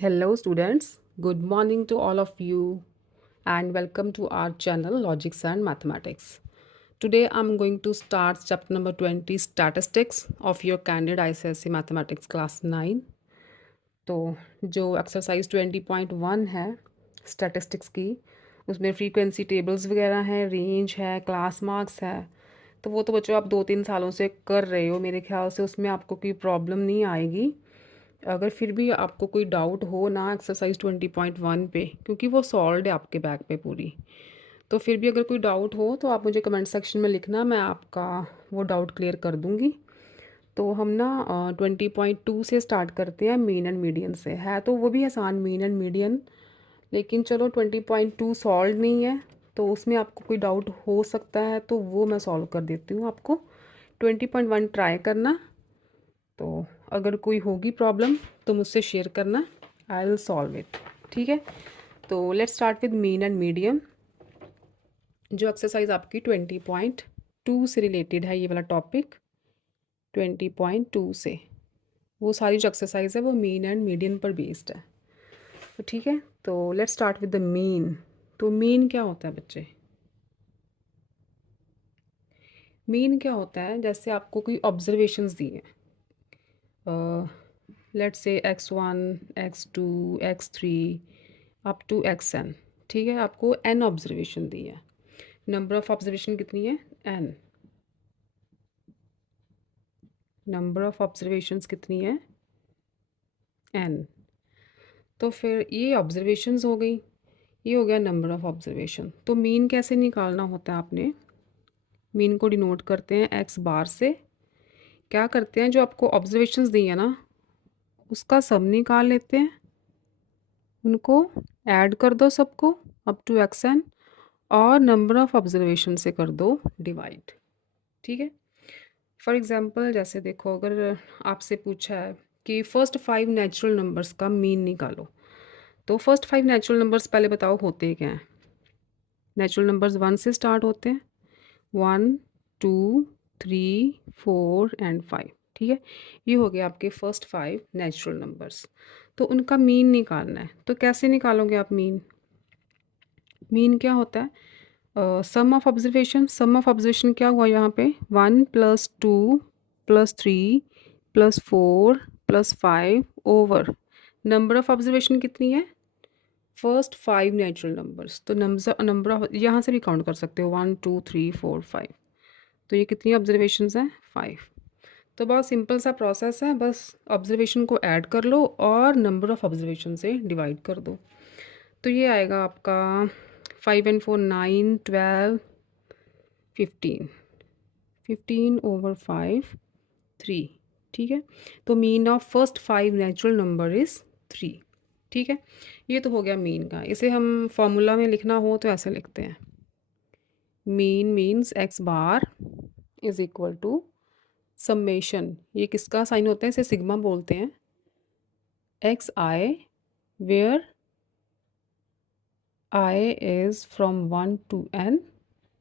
Hello, students. Good morning to all of you, and welcome to our channel Logics and Mathematics. Today, I'm going to start chapter number 20 Statistics of your candid ICSE Mathematics class 9. तो जो exercise 20.1 है statistics की, उसमें frequency tables वगैरह हैं, range है, class marks है। तो वो तो बच्चों आप 2-3 सालों से कर रहे हो, मेरे ख्याल से उसमें आपको कोई प्रॉब्लम नहीं आएगी। अगर फिर भी आपको कोई डाउट हो ना एक्सरसाइज 20.1 पे, क्योंकि वो सॉल्व है आपके बैक पे पूरी, तो फिर भी अगर कोई डाउट हो तो आप मुझे कमेंट सेक्शन में लिखना, मैं आपका वो डाउट क्लियर कर दूँगी। तो हम ना 20.2 से स्टार्ट करते हैं, मीन एंड मीडियन से। है तो वो भी आसान, मीन एंड मीडियन, लेकिन चलो 20.2 सॉल्व नहीं है तो उसमें आपको कोई डाउट हो सकता है, तो वो मैं सॉल्व कर देती हूँ आपको। 20.1 ट्राई करना, तो अगर कोई होगी प्रॉब्लम तो मुझसे शेयर करना, आई विल सॉल्व इट। ठीक है, तो let's start with mean and median. जो एक्सरसाइज आपकी 20.2 से रिलेटेड है, ये वाला टॉपिक 20.2 से, वो सारी जो एक्सरसाइज है वो मीन एंड मीडियन पर बेस्ड है। तो ठीक है, तो let's start with the mean. तो मीन क्या होता है बच्चे? मीन क्या होता है, जैसे आपको कोई ऑब्जर्वेशंस दी हैं, let's say x1, x2, x3 up to xn। ठीक है, आपको n ऑब्जर्वेशन दी है। नंबर ऑफ ऑब्जर्वेशन कितनी है? n। नंबर ऑफ ऑब्जर्वेशंस कितनी है? n। तो फिर ये ऑब्जर्वेशंस हो गई, ये हो गया नंबर ऑफ ऑब्जर्वेशन। तो मीन कैसे निकालना होता है आपने? मीन को डिनोट करते हैं x बार से। क्या करते हैं, जो आपको ऑब्जर्वेशंस दी है ना, उसका सम निकाल लेते हैं, उनको ऐड कर दो सबको अप टू xn, और नंबर ऑफ ऑब्जर्वेशन से कर दो डिवाइड। ठीक है, फॉर एग्जांपल जैसे देखो, अगर आपसे पूछा है कि फर्स्ट 5 नेचुरल नंबर्स का मीन निकालो, तो फर्स्ट 5 नेचुरल नंबर्स पहले बताओ होते क्या हैं? नेचुरल नंबर्स 1 से स्टार्ट होते हैं, 1, 2, 3, 4 एंड 5। ठीक है, ये हो गया आपके फर्स्ट 5 नेचुरल नंबर्स। तो उनका मीन निकालना है, तो कैसे निकालोगे आप मीन? मीन क्या होता है? Sum of observation. Sum of observation क्या हुआ यहाँ पे? 1 + 2 + 3 + 4 + 5 ओवर नंबर ऑफ ऑब्जर्वेशन कितनी है? First 5 natural numbers. तो नंबर ऑफ यहाँ से भी काउंट कर सकते हो, 1 2 3 4 5। तो ये कितनी ऑब्जर्वेशंस हैं? 5। तो बहुत सिंपल सा प्रोसेस है, बस ऑब्जर्वेशन को ऐड कर लो और नंबर ऑफ ऑब्जर्वेशन से डिवाइड कर दो। तो ये आएगा आपका 5 and 4 9 12 15 15 ओवर 5 3। ठीक है, तो mean of first 5 natural number is 3। ठीक है, ये तो हो गया मीन का। इसे हम फॉर्मूला में लिखना हो तो ऐसे लिखते हैं, mean means x bar is equal to summation. ये किसका साइन होता है? इसे सिग्मा बोलते हैं। X I where I is from 1 to n।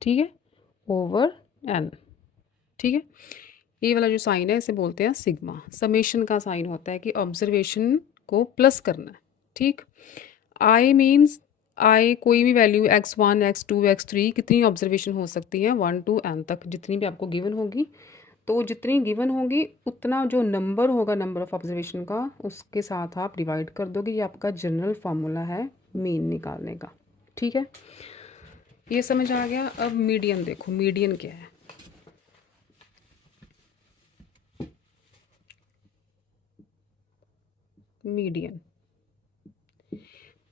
ठीक है, ओवर n। ठीक है, ये वाला जो साइन है इसे बोलते हैं सिग्मा। समेशन का साइन होता है कि ऑब्जर्वेशन को प्लस करना है। ठीक, आई मीन्स आई कोई भी वैल्यू x1 x2 x3 कितनी ऑब्जर्वेशन हो सकती है? 1 to n तक, जितनी भी आपको गिवन होगी। तो जितनी गिवन होगी उतना जो नंबर होगा नंबर ऑफ ऑब्जर्वेशन का, उसके साथ आप डिवाइड कर दोगे। ये आपका जनरल फार्मूला है मीन निकालने का। ठीक है, ये समझ आ गया। अब मीडियन देखो, मीडियन क्या है? मीडियन,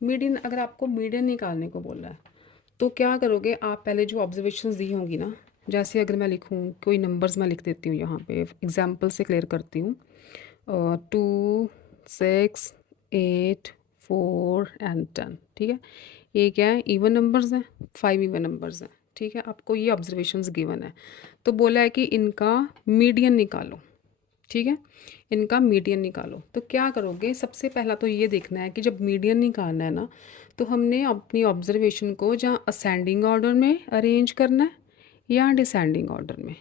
मीडियन अगर आपको मीडियन निकालने को बोला है तो क्या करोगे आप? पहले जो ऑब्जर्वेशंस दी होंगी ना, जैसे अगर मैं लिखूँ कोई नंबर्स, मैं लिख देती हूँ यहाँ पे एग्जांपल से क्लियर करती हूँ। 2 6 8 4 एंड 10। ठीक है, ये क्या है? इवन नंबर्स हैं, 5 इवन नंबर्स हैं। ठीक है, आपको ये ऑब्जर्वेशंस गिवन है, तो बोला है कि इनका मीडियन निकालो। ठीक है, इनका मीडियन निकालो। तो क्या करोगे? सबसे पहला तो ये देखना है कि जब मीडियन निकालना है ना, तो हमने अपनी ऑब्जर्वेशन को जहाँ असेंडिंग ऑर्डर में अरेंज करना है या डिसेंडिंग ऑर्डर में।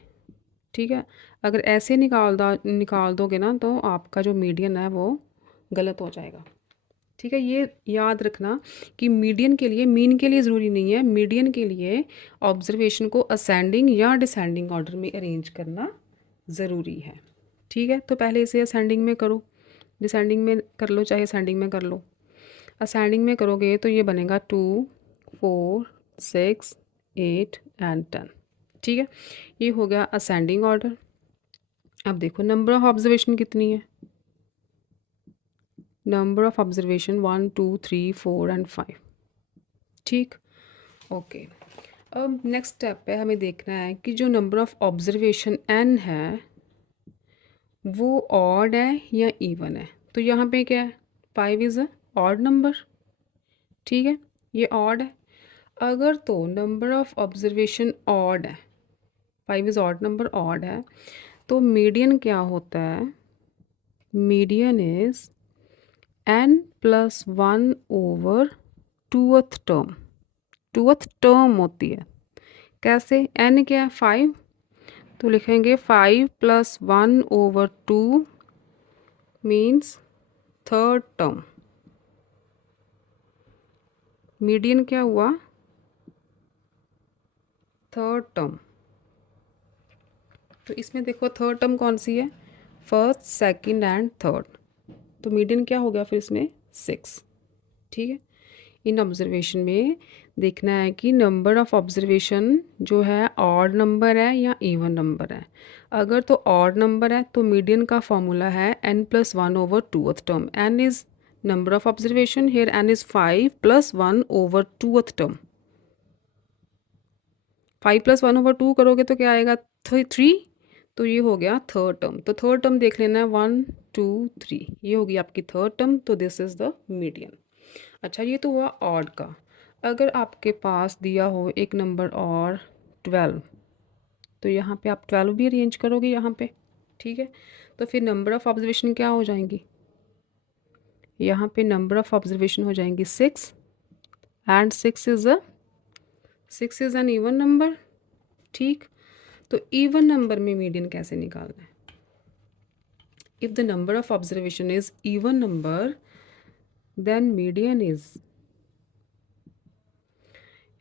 ठीक है, अगर ऐसे निकाल दोगे ना तो आपका जो मीडियन है वो गलत हो जाएगा। ठीक है, ये याद रखना कि मीडियन के लिए, मीन के लिए ज़रूरी नहीं है, मीडियन के लिए ऑब्जर्वेशन को असेंडिंग या डिसेंडिंग ऑर्डर में अरेंज करना ज़रूरी है। ठीक है, तो पहले इसे असेंडिंग में करो, डिसेंडिंग में कर लो, चाहे असेंडिंग में कर लो। असेंडिंग में करोगे तो ये बनेगा 2, 4, 6, 8 एंड 10। ठीक है, ये हो गया असेंडिंग ऑर्डर। अब देखो नंबर ऑफ ऑब्जर्वेशन कितनी है, नंबर ऑफ ऑब्जर्वेशन 1, 2, 3, 4 एंड 5। ठीक, ओके। अब नेक्स्ट स्टेप पे हमें देखना है कि जो नंबर ऑफ ऑब्जर्वेशन n है वो ऑड है या इवन है। तो यहाँ पे क्या है, 5 इज़ अ ऑड नंबर। ठीक है, ये ऑड है। अगर तो नंबर ऑफ ऑब्जर्वेशन ऑड है, 5 इज़ ऑड नंबर, ऑड है, तो मीडियन क्या होता है, median is n+1 over tooth term. Tooth term होती है, कैसे, n क्या है 5, तो लिखेंगे 5+1 over 2 means third term. Median क्या हुआ, थर्ड टर्म। तो इसमें देखो थर्ड टर्म कौन सी है, फर्स्ट, सेकंड एंड थर्ड। तो मीडियन क्या हो गया फिर इसमें 6। ठीक है, इन ऑब्जर्वेशन में देखना है कि नंबर ऑफ ऑब्जर्वेशन जो है ऑड नंबर है या इवन नंबर है। अगर तो ऑड नंबर है तो मीडियन का फॉर्मूला है n+1 over tooth term. n is number of observation, here n is 5+1 over tooth term. 5+1 over 2 करोगे तो क्या आएगा, 3। तो ये हो गया थर्ड टर्म। तो थर्ड टर्म देख लेना है, 1, 2, 3, ये होगी आपकी थर्ड टर्म। तो दिस इज़ द मीडियन। अच्छा, ये तो हुआ ऑड का। अगर आपके पास दिया हो एक नंबर और 12, तो यहाँ पे आप 12 भी अरेंज करोगे यहाँ पे। ठीक है, तो फिर नंबर ऑफ़ ऑब्जर्वेशन क्या हो जाएंगी, यहाँ पे नंबर ऑफ़ ऑब्जर्वेशन हो जाएंगी 6 and 6 is an even number. ठीक, तो इवन नंबर में मीडियन कैसे निकालना है, if the number of observation is even number then median is,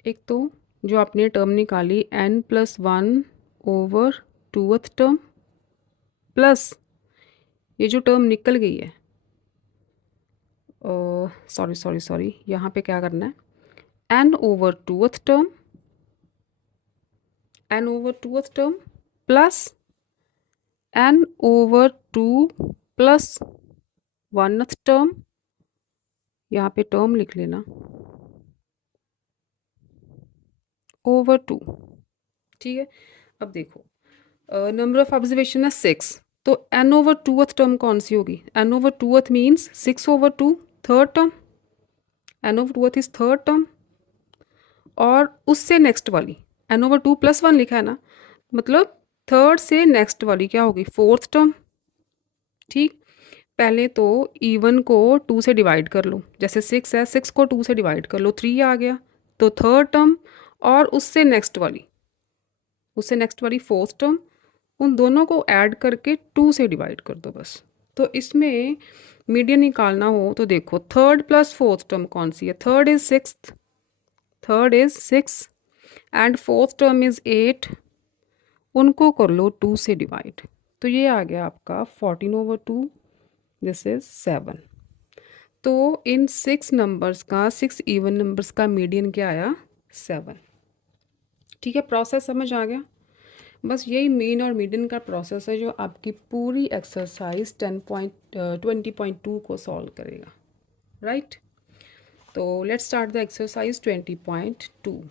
एक तो जो आपने टर्म निकाली n+1 over tooth term, plus ये जो टर्म निकल गई है, सॉरी यहाँ पे क्या करना है, n over tooth term, n over tooth term plus n over 2 plus 1th term, यहाँ पे टर्म लिख लेना, ओवर 2। ठीक है, अब देखो नंबर ऑफ ऑब्जर्वेशन है 6, तो n ओवर टूथ टर्म कौन सी होगी, n over tooth means 6 over 2, third term. n over tooth is third term, और उससे नेक्स्ट वाली n ओवर 2+1 लिखा है ना, मतलब थर्ड से नेक्स्ट वाली क्या होगी, फोर्थ टर्म। ठीक, पहले तो इवन को 2 से डिवाइड कर लो, जैसे 6 है, 6 को 2 से डिवाइड कर लो, 3 आ गया, तो थर्ड टर्म, और उससे नेक्स्ट वाली फोर्थ टर्म, उन दोनों को ऐड करके 2 से डिवाइड कर दो बस। तो इसमें मीडियन निकालना हो तो देखो थर्ड प्लस फोर्थ टर्म कौन सी है, third is 6 and fourth term is 8, उनको कर लो 2 से डिवाइड, तो ये आ गया आपका 14 ओवर 2, दिस इज 7। तो इन 6 नंबर्स का, 6 इवन नंबर्स का मीडियन क्या आया, 7। ठीक है, प्रोसेस समझ आ गया। बस यही मीन और मीडियन का प्रोसेस है जो आपकी पूरी एक्सरसाइज 20.2 को सॉल्व करेगा, राइट। तो let's start the exercise 20.2।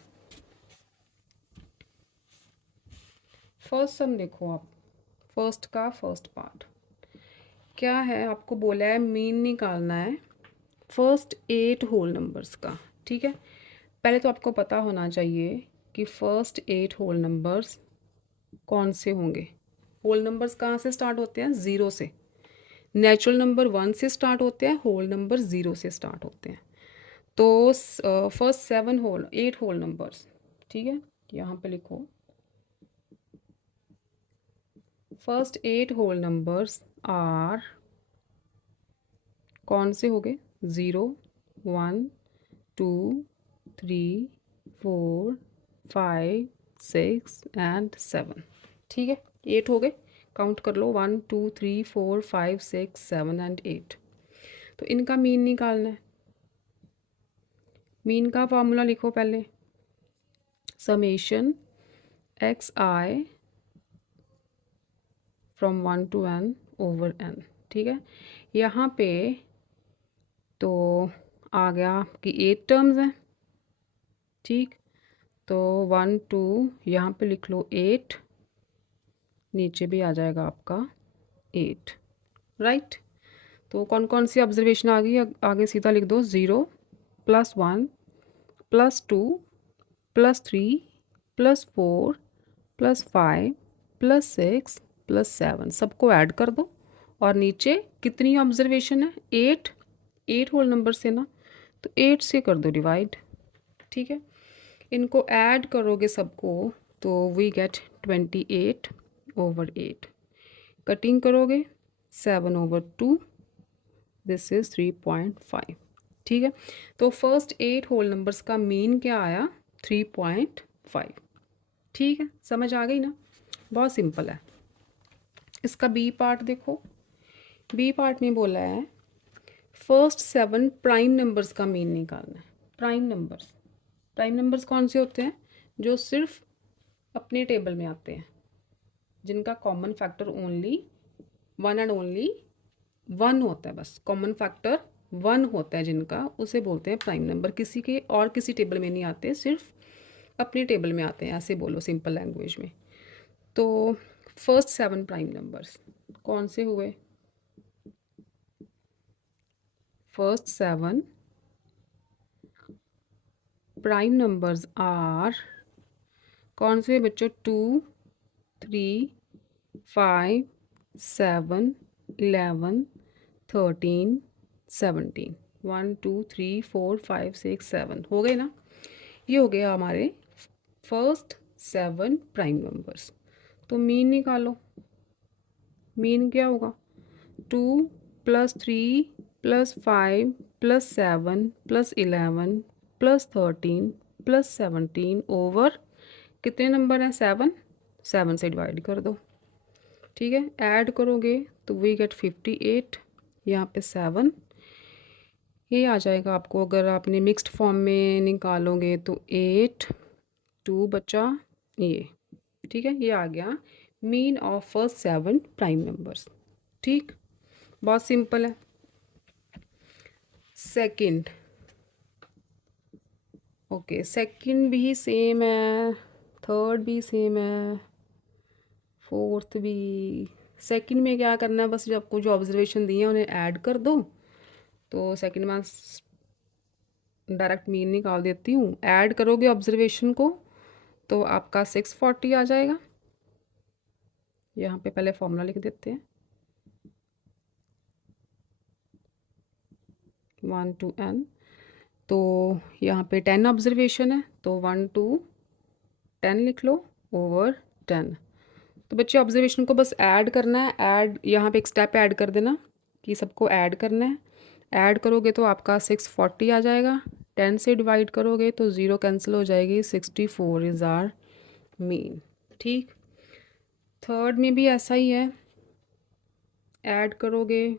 First sum देखो आप, फर्स्ट का फर्स्ट पार्ट क्या है, आपको बोला है मीन निकालना है फर्स्ट 8 होल नंबर्स का। ठीक है, पहले तो आपको पता होना चाहिए कि फर्स्ट 8 होल नंबर्स कौन से होंगे। होल नंबर्स कहाँ से स्टार्ट होते हैं, ज़ीरो से। नेचुरल नंबर 1 से स्टार्ट होते हैं, होल नंबर 0 से स्टार्ट होते हैं। तो फर्स्ट 8 होल नंबर्स, ठीक है, यहाँ पे लिखो फर्स्ट 8 होल नंबर्स आर, कौन से हो गए, 0 1 2 3 4 5 6 एंड 7। ठीक है, 8 हो गए। काउंट कर लो, 1 2 3 4 5 6 7 एंड 8। तो इनका मीन निकालना है। मीन का फॉर्मूला लिखो पहले, summation x i from 1 to n over n। ठीक है, यहाँ पे तो आ गया कि 8 टर्म्स हैं। ठीक, तो 1 2 यहाँ पे लिख लो 8, नीचे भी आ जाएगा आपका 8। राइट, तो कौन कौन सी ऑब्जर्वेशन आ गई, आगे सीधा लिख दो, 0 +1 +2 +3 +4 +5 +6 +7 सबको ऐड कर दो। और नीचे कितनी ऑब्जर्वेशन है, 8। 8 होल नंबर से ना, तो 8 से कर दो डिवाइड। ठीक है, इनको ऐड करोगे सबको तो वी गेट 28 ओवर 8। कटिंग करोगे 7 ओवर 2, दिस इज़ 3.5। ठीक है, तो फर्स्ट 8 होल नंबर्स का मीन क्या आया, 3.5। ठीक है, समझ आ गई ना, बहुत सिंपल है। इसका बी पार्ट देखो, बी पार्ट में बोला है फर्स्ट 7 प्राइम नंबर्स का मीन निकालना है। प्राइम नंबर्स, प्राइम नंबर्स कौन से होते हैं, जो सिर्फ अपने टेबल में आते हैं, जिनका common factor only 1 and only 1 होता है, बस कॉमन फैक्टर 1 होता है जिनका, उसे बोलते हैं प्राइम नंबर। किसी के और किसी टेबल में नहीं आते, सिर्फ अपने टेबल में आते हैं, ऐसे बोलो सिंपल लैंग्वेज में। तो फर्स्ट 7 प्राइम नंबर्स कौन से हुए, फर्स्ट 7 प्राइम नंबर्स आर कौन से बच्चों, 2 3 5 7 11 13 17। 1 2 3 4 5 6 7 हो गए ना, ये हो गया हमारे फर्स्ट 7 प्राइम नंबर्स। तो मीन निकालो, मीन क्या होगा, 2 + 3 + 5 + 7 + 11 + 13 + 17 ओवर कितने नंबर हैं, 7। 7 से डिवाइड कर दो। ठीक है, ऐड करोगे तो वी गेट 58, यहाँ पे 7, ये आ जाएगा आपको। अगर आपने मिक्स्ड फॉर्म में निकालोगे तो 8, 2 बचा ये। ठीक है, ये आ गया mean of first 7 prime numbers. ठीक, बहुत सिंपल है। सेकंड, ओके, सेकंड भी सेम है, थर्ड भी सेम है, फोर्थ भी। सेकंड में क्या करना है, बस जो आपको जो ऑब्जर्वेशन दी है उन्हें ऐड कर दो। तो सेकंड में डायरेक्ट मीन निकाल देती हूँ, ऐड करोगे ऑब्जर्वेशन को तो आपका 640 आ जाएगा। यहाँ पे पहले फॉर्मूला लिख देते हैं, 1 to n। तो यहाँ पे 10 ऑब्जर्वेशन है, तो 1 to 10 लिख लो ओवर 10। तो बच्चे ऑब्जर्वेशन को बस ऐड करना है, ऐड यहाँ पे एक स्टेप ऐड कर देना कि सबको ऐड करना है। ऐड करोगे तो आपका 640 आ जाएगा। 10 से डिवाइड करोगे तो 0 कैंसिल हो जाएगी, 64 इज़ आर मीन। ठीक, थर्ड में भी ऐसा ही है, ऐड करोगे,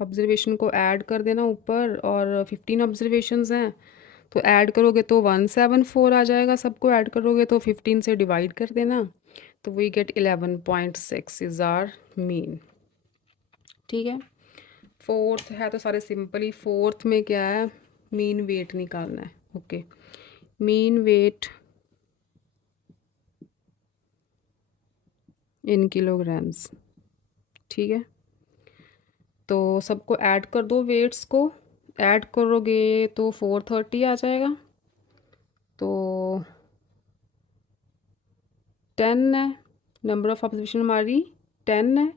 ऑब्जर्वेशन को ऐड कर देना ऊपर, और 15 ऑब्जर्वेशंस हैं तो ऐड करोगे तो 174 आ जाएगा। सबको ऐड करोगे तो 15 से डिवाइड कर देना, तो we get 11.6 is our mean. ठीक है, फोर्थ है तो सारे सिंपल ही। फोर्थ में क्या है, मीन वेट निकालना है। ओके, मीन वेट इन किलोग्राम्स। ठीक है, तो सबको ऐड कर दो, वेट्स को ऐड करोगे तो 430 आ जाएगा। तो 10 है, नंबर ऑफ ऑब्जर्वेशन हमारी 10 है।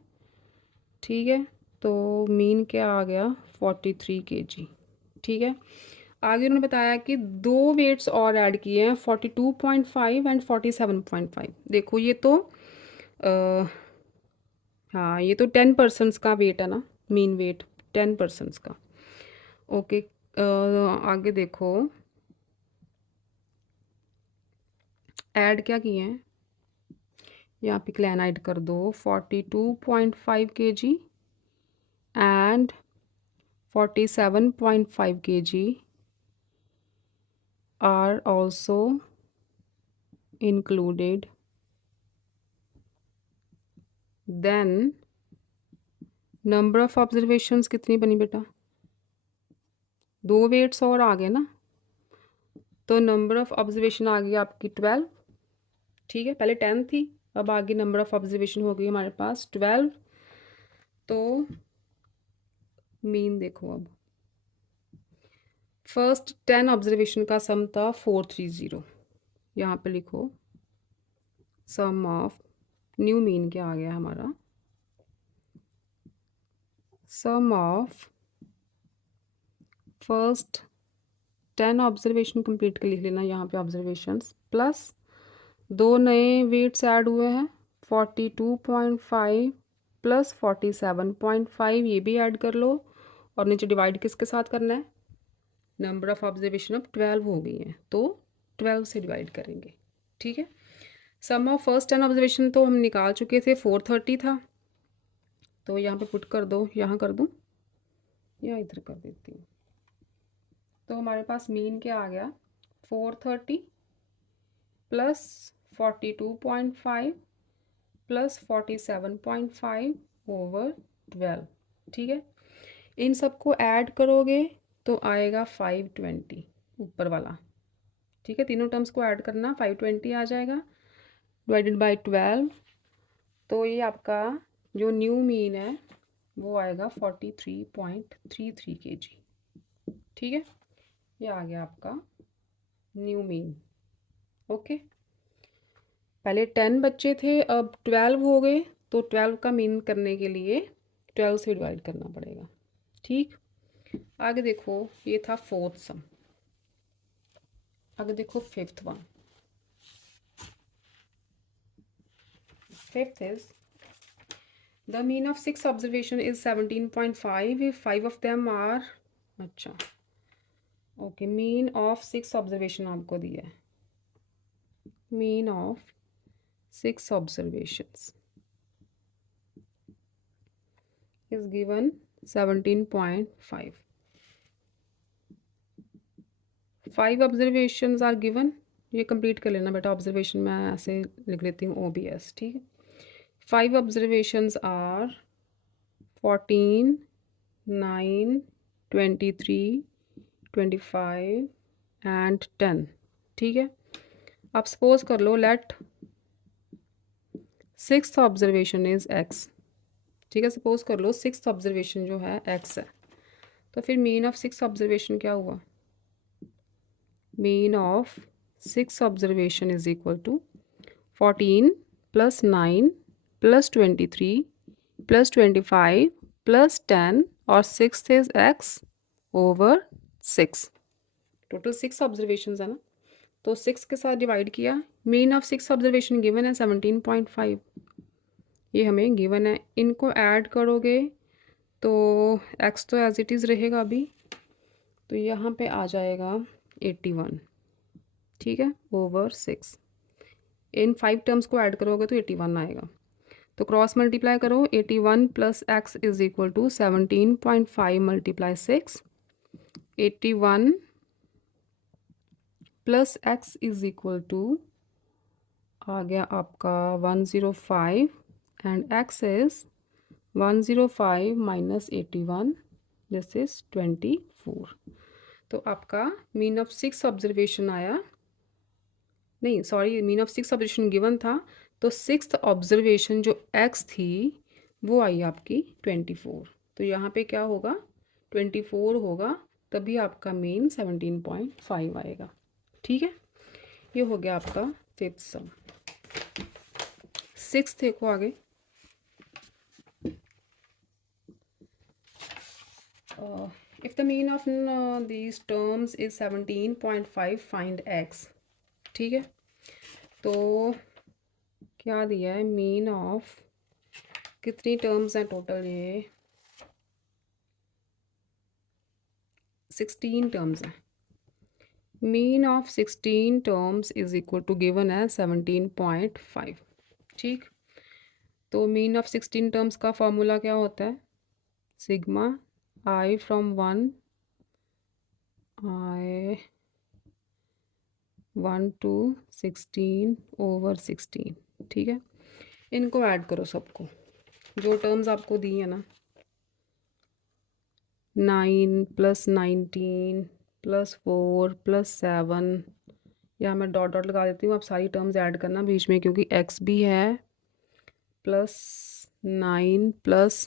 ठीक है, तो मीन क्या आ गया, 43 kg। ठीक है, आगे उन्होंने बताया कि 2 वेट्स और ऐड किए हैं, 42.5 एंड 47.5। देखो ये तो हाँ, ये तो 10 पर्सन्स का वेट है ना, मीन वेट 10% का। ओके, आगे देखो, ऐड क्या किए हैं, यहाँ पे क्लैन ऐड कर दो 42.5 kg and 47.5 kg are also included. Then number of observations कितनी बनी बेटा, 2 वेट्स और आ गए ना, तो नंबर ऑफ ऑब्जर्वेशन आ गई आपकी 12। ठीक है, पहले 10 थी, अब आगे नंबर ऑफ ऑब्जर्वेशन हो गई हमारे पास 12। तो मीन देखो, अब फर्स्ट 10 ऑब्जर्वेशन का सम था 430, यहाँ पे लिखो सम ऑफ, न्यू मीन क्या आ गया हमारा, सम ऑफ फर्स्ट 10 ऑब्जर्वेशन कंप्लीट कर लिख लेना यहाँ पे ऑब्जर्वेशंस, प्लस 2 नए वेट्स ऐड हुए हैं 42.5 प्लस 47.5, ये भी ऐड कर लो, और नीचे डिवाइड किसके साथ करना है, नंबर ऑफ ऑब्जर्वेशन अब 12 हो गई हैं तो 12 से डिवाइड करेंगे। ठीक है, सम ऑफ फर्स्ट 10 ऑब्जर्वेशन तो हम निकाल चुके थे, 430 था, तो यहाँ पे पुट कर दो, यहाँ कर दूँ या इधर कर देती हूँ, तो हमारे पास मीन क्या आ गया 430 प्लस 42.5 प्लस 47.5 ओवर 12। ठीक है, इन सबको ऐड करोगे तो आएगा 520 ऊपर वाला। ठीक है, तीनों टर्म्स को ऐड करना, 520 आ जाएगा डिवाइडेड बाय 12, तो ये आपका जो न्यू मीन है वो आएगा 43.33 kg। ठीक है, ये आ गया आपका न्यू मीन। ओके, पहले 10 बच्चे थे, अब 12 हो गए, तो 12 का मीन करने के लिए 12 से डिवाइड करना पड़ेगा। ठीक, आगे देखो, ये था फोर्थ सम, आगे देखो fifth one. Fifth is the mean of 6 observation is 17.5 if 5 of them are, अच्छा ओके, मीन ऑफ 6 ऑब्जर्वेशन आपको दिया है, mean of 6 observations is given 17.5, 5 observations are given, ये कंप्लीट कर लेना बेटा, ऑब्जर्वेशन मैं ऐसे लिख लेती हूँ OBS। ठीक है, 5 ऑब्जर्वेशंस आर 14, 9, 23, 25 एंड 10। ठीक है, अब सपोज कर लो let 6th observation is x। ठीक है, सपोज कर लो 6th ऑब्जर्वेशन जो है x है, तो फिर मीन ऑफ 6 ऑब्जर्वेशन क्या हुआ, mean of 6 observation is equal to 14 plus 9 plus 23 plus 25 plus 10 और 6th is x over 6। Total 6 observation है ना, तो 6 के साथ डिवाइड किया, मीन ऑफ 6 ऑब्जर्वेशन गिवन है 17.5, ये हमें गिवन है, इनको ऐड करोगे तो x तो एज इट इज़ रहेगा अभी, तो यहाँ पे आ जाएगा 81। ठीक है, ओवर 6, इन 5 टर्म्स को ऐड करोगे तो 81 आएगा, तो क्रॉस मल्टीप्लाई करो, 81 plus x is equal to 17.5 multiply 6, 81 plus x is equal to आ गया आपका 105 and x is 105 minus 81, this is 24। तो आपका मीन ऑफ 6 ऑब्जर्वेशन आया, नहीं sorry, mean of 6 observation given था, तो 6th ऑब्जर्वेशन जो x थी वो आई आपकी 24, तो यहाँ पे क्या होगा 24 होगा, तभी आपका मीन 17.5 आएगा। ठीक है, ये हो गया आपका फिफ्थ सम। 6th देखो आगे, if the mean of these terms is 17.5 find x। ठीक है, तो क्या दिया है, मीन ऑफ कितनी टर्म्स हैं टोटल, ये 16 टर्म्स हैं। Mean of 16 terms is equal to given है 17.5। ठीक, तो मीन ऑफ 16 टर्म्स का फॉर्मूला क्या होता है? Sigma i from 1 to 16 over 16। ठीक है, इनको ऐड करो सबको, जो टर्म्स आपको दी है ना, 9 प्लस 19 प्लस 4 प्लस 7, यहाँ मैं डॉट डॉट लगा देती हूँ, आप सारी टर्म्स ऐड करना बीच में, क्योंकि एक्स भी है, plus 9 plus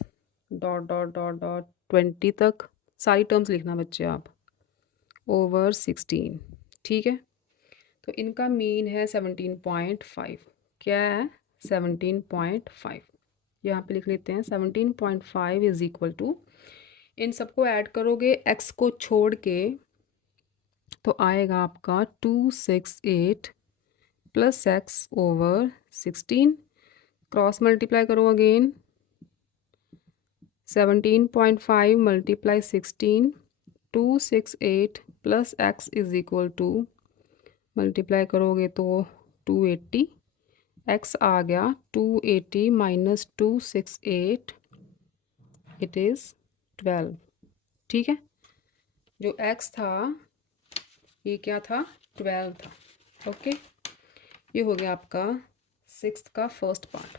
dot dot dot dot 20 तक सारी टर्म्स लिखना बच्चे आप, ओवर 16। ठीक है, तो इनका मीन है 17.5। क्या है? 17.5। यहाँ पे लिख लेते हैं 17.5 इज इक्वल टू, इन सबको ऐड करोगे x को छोड़ के, तो आएगा आपका 268 plus x over 16। Cross multiply करो again, 17.5 multiply 16, 268 plus x is equal to, multiply करोगे तो 280, एक्स आ गया 280 माइनस 268, इट इज़ 12। ठीक है, जो एक्स था ये क्या था? 12 था। ओके, ये हो गया आपका 6th का फर्स्ट पार्ट।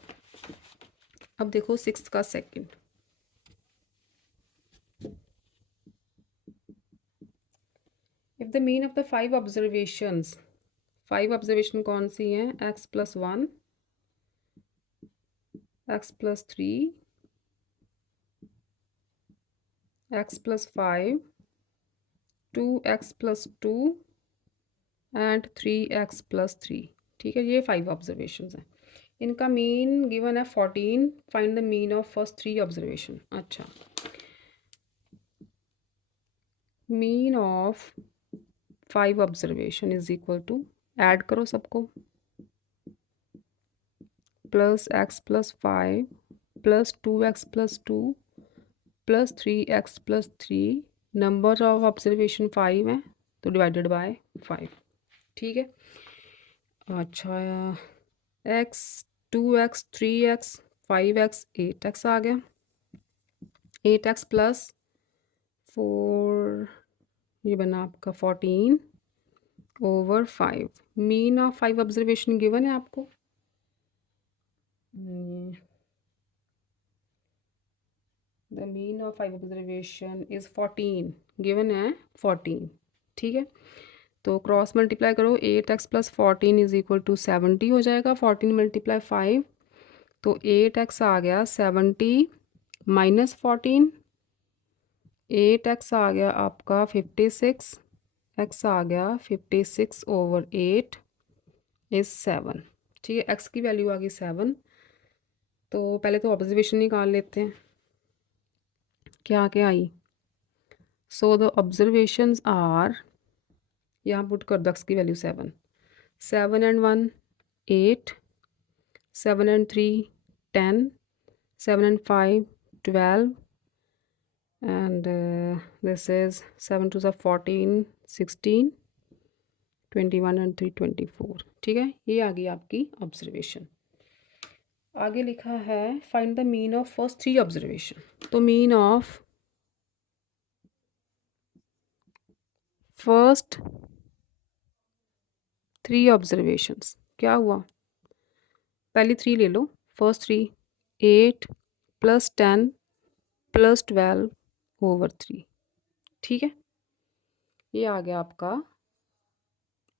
अब देखो 6th का second. If the mean of the 5 observations, 5 observation कौन सी हैं? x plus 1, x plus 3, x plus 5, 2x plus 2 and 3x plus 3। ठीक है, ये 5 ऑब्जर्वेशंस हैं। इनका मीन गिवन है 14। Find the mean of first 3 observation. अच्छा, mean of 5 observation is equal to, add करो सबको, plus x plus 5 plus 2x plus 2 plus 3x plus 3, number of observation 5 है तो डिवाइडेड बाय 5। ठीक है, अच्छा, x 2x 3x 5x 8x आ गया, 8x plus 4, ये बना आपका 14 over 5। Mean of 5 observation given है आपको, the mean of 5 observation is 14, given है 14। ठीक है, तो क्रॉस मल्टीप्लाई करो, 8x plus 14 is equal to 70 हो जाएगा। 14 मल्टीप्लाई 5, तो 8x आ गया 70 माइनस 14, 8x आ गया आपका 56, x आ गया 56 ओवर 8 इज 7। ठीक है, x की वैल्यू आ गई 7। तो पहले तो ऑब्जर्वेशन निकाल लेते हैं, क्या क्या आई। सो द ऑब्जर्वेशंस आर, यहाँ पुट कर दो x की value 7, 7 and 1 8, 7 and 3 10, 7 and 5 12, and this is 7 to the 14 16, 21 and 3 24। ठीक है, ये आ गई आपकी ऑब्जर्वेशन। आगे लिखा है find the mean of first 3 observation. तो मीन ऑफ फर्स्ट 3 ऑब्जर्वेशंस क्या हुआ? पहली 3 ले लो, फर्स्ट 3, 8 प्लस 10 प्लस 12 ओवर 3। ठीक है, ये आ गया आपका,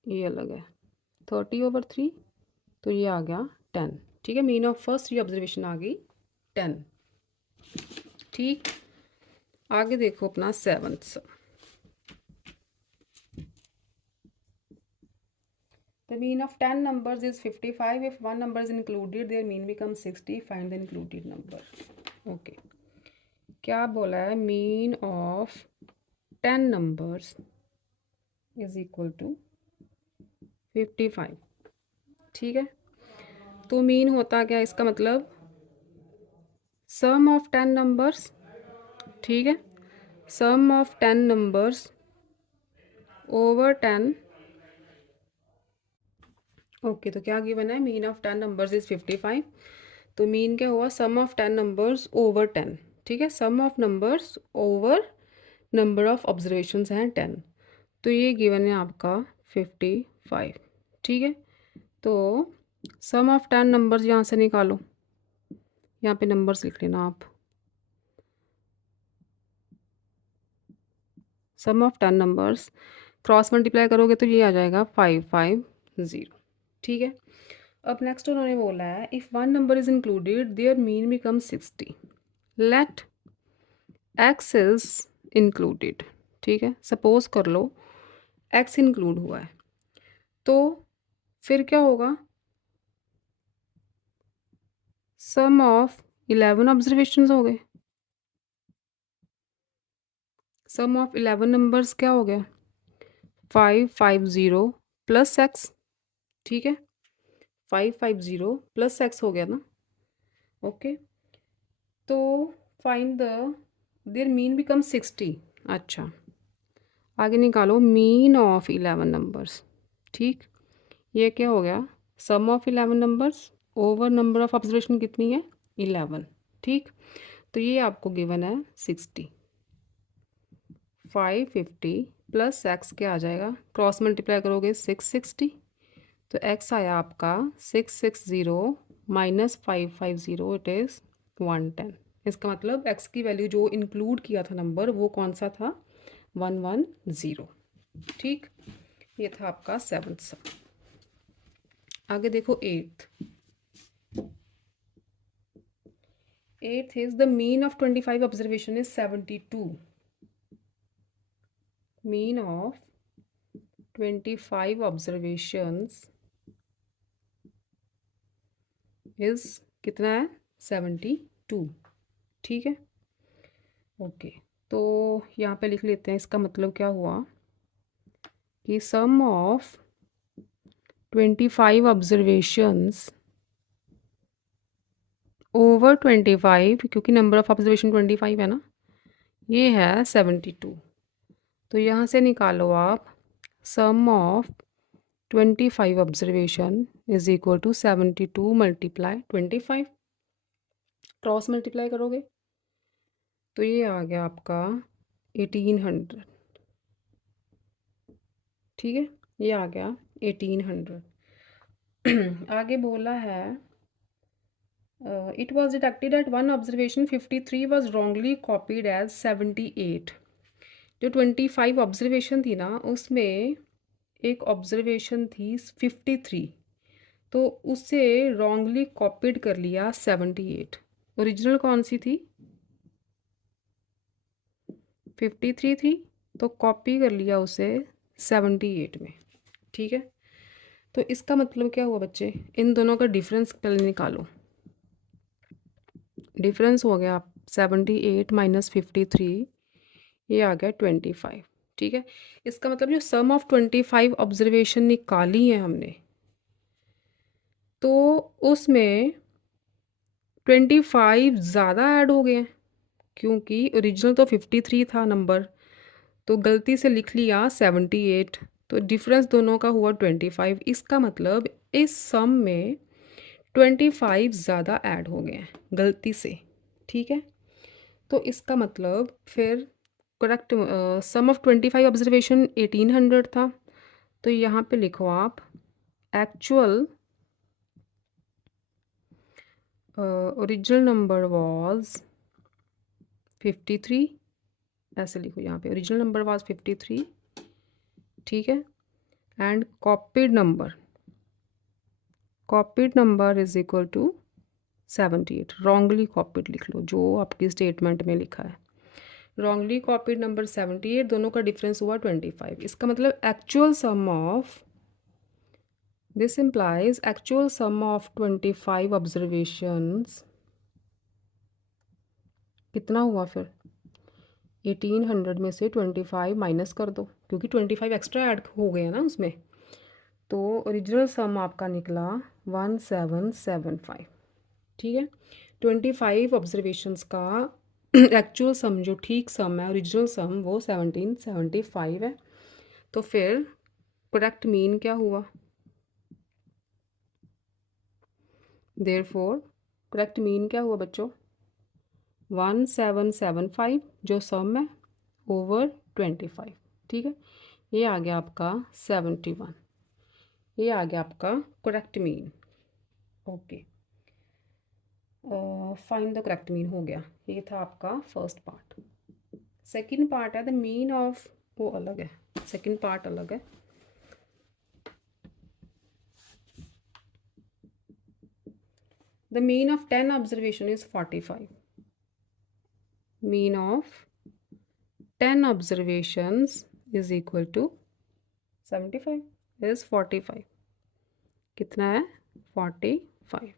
ये अलग है 30 ओवर 3, तो ये आ गया 10। ठीक है, मीन ऑफ फर्स्ट 3 ऑब्जर्वेशन आ गई 10। ठीक, आगे देखो अपना 7th। The mean of 10 numbers is 55. If one number is included, their mean becomes 60. Find the included number. Okay. क्या बोला है? Mean of 10 numbers is equal to 55। ठीक है, तो मीन होता क्या? इसका मतलब सम ऑफ 10 नंबर्स। ठीक है, sum of 10 numbers over 10। Okay, तो क्या गिवन है, मीन ऑफ 10 नंबर्स इज़ 55। तो मीन क्या हुआ, सम ऑफ 10 नंबर्स ओवर 10। ठीक है, sum of numbers over number of observations हैं 10। तो ये गिवन है आपका 55। ठीक है, तो सम ऑफ 10 नंबर्स यहाँ से निकालो, यहाँ पे नंबर्स लिख लेना आप। Sum of 10 numbers cross multiply करोगे तो ये आ जाएगा 550। ठीक है, अब नेक्स्ट उन्होंने बोला है if one number is included their mean become 60। Let x is included. ठीक है, सपोज कर लो एक्स इंक्लूड हुआ है, तो फिर क्या होगा, सम ऑफ 11 ऑब्जर्वेशंस हो गए। सम ऑफ 11 नंबर्स क्या हो गया, 550 प्लस एक्स। ठीक है, 550 प्लस एक्स हो गया ना। ओके, तो find the there mean become 60। अच्छा, आगे निकालो मीन ऑफ 11 नंबर्स। ठीक, ये क्या हो गया, sum of 11 numbers over number of observation कितनी है, 11। ठीक, तो ये आपको गिवन है 60। 550 प्लस एक्स क्या आ जाएगा, क्रॉस मल्टीप्लाई करोगे 660, तो एक्स आया आपका 660 माइनस 550, इट इज़ 110। इसका मतलब एक्स की वैल्यू जो इंक्लूड किया था नंबर वो कौन सा था, 110। ठीक, ये था आपका 7th सम। आगे देखो 8th। 8th is the mean of 25 observation is 72। Mean of 25 observations is कितना है, 72। ठीक है, ओके, तो यहाँ पे लिख लेते हैं, इसका मतलब क्या हुआ कि सम ऑफ 25 ऑब्जर्वेशंस ओवर 25, क्योंकि नंबर ऑफ ऑब्जर्वेशन 25 है ना, ये है 72। तो यहाँ से निकालो आप sum of 25 observation is equal to 72 multiply 25, cross multiply करोगे तो ये आ गया आपका 1800। ठीक है, ये आ गया 1800। आगे बोला है it was detected at one observation 53 was wrongly copied as 78। जो 25 ऑब्जर्वेशन थी ना, उसमें एक ऑब्जर्वेशन थी 53, तो उससे रॉन्गली कॉपीड कर लिया 78। ओरिजिनल कौन सी थी, 53 थी, तो कॉपी कर लिया उसे 78 में। ठीक है, तो इसका मतलब क्या हुआ बच्चे, इन दोनों का डिफरेंस पहले निकालो। डिफरेंस हो गया 78 माइनस 53, ये आ गया 25। ठीक है, इसका मतलब जो सम ऑफ 25 ऑब्जर्वेशन निकाली है हमने, तो उसमें 25 ज़्यादा ऐड हो गए हैं, क्योंकि ओरिजिनल तो 53 था नंबर, तो गलती से लिख लिया 78, तो डिफरेंस दोनों का हुआ 25। इसका मतलब इस सम में 25 ज़्यादा ऐड हो गए हैं गलती से। ठीक है, तो इसका मतलब फिर करेक्ट सम ऑफ 25 ऑब्जर्वेशन 1800 था, तो यहाँ पे लिखो आप एक्चुअल ओरिजिनल नंबर वाज 53, ऐसे लिखो यहाँ पे ओरिजिनल नंबर वाज 53। ठीक है, and copied number is equal to 78। Wrongly copied लिख लो जो आपकी स्टेटमेंट में लिखा है, रॉन्गली कॉपीड नंबर 78, दोनों का डिफरेंस हुआ 25। इसका मतलब actual sum of, this implies actual sum of 25 observations कितना हुआ फिर, 1800 में से 25 माइनस कर दो, क्योंकि 25 एक्स्ट्रा ऐड हो गए ना उसमें, तो ओरिजिनल सम आपका निकला 1775। ठीक है, 25 ऑब्जर्वेशंस का एक्चुअल सम जो ठीक सम है, ओरिजिनल सम, वो 1775 है। तो फिर करेक्ट मीन क्या हुआ? देयरफॉर करेक्ट मीन क्या हुआ बच्चों? 1775 जो सम है ओवर 25, ठीक है। ये आ गया आपका 71, ये आ गया आपका correct mean. Okay, find the correct mean हो गया। ये था आपका फर्स्ट पार्ट। सेकंड पार्ट है द मीन ऑफ, वो अलग है, सेकंड पार्ट अलग है। The mean of 10 observation is 45। Mean of 10 observations is equal to 75 is 45। कितना है? 45।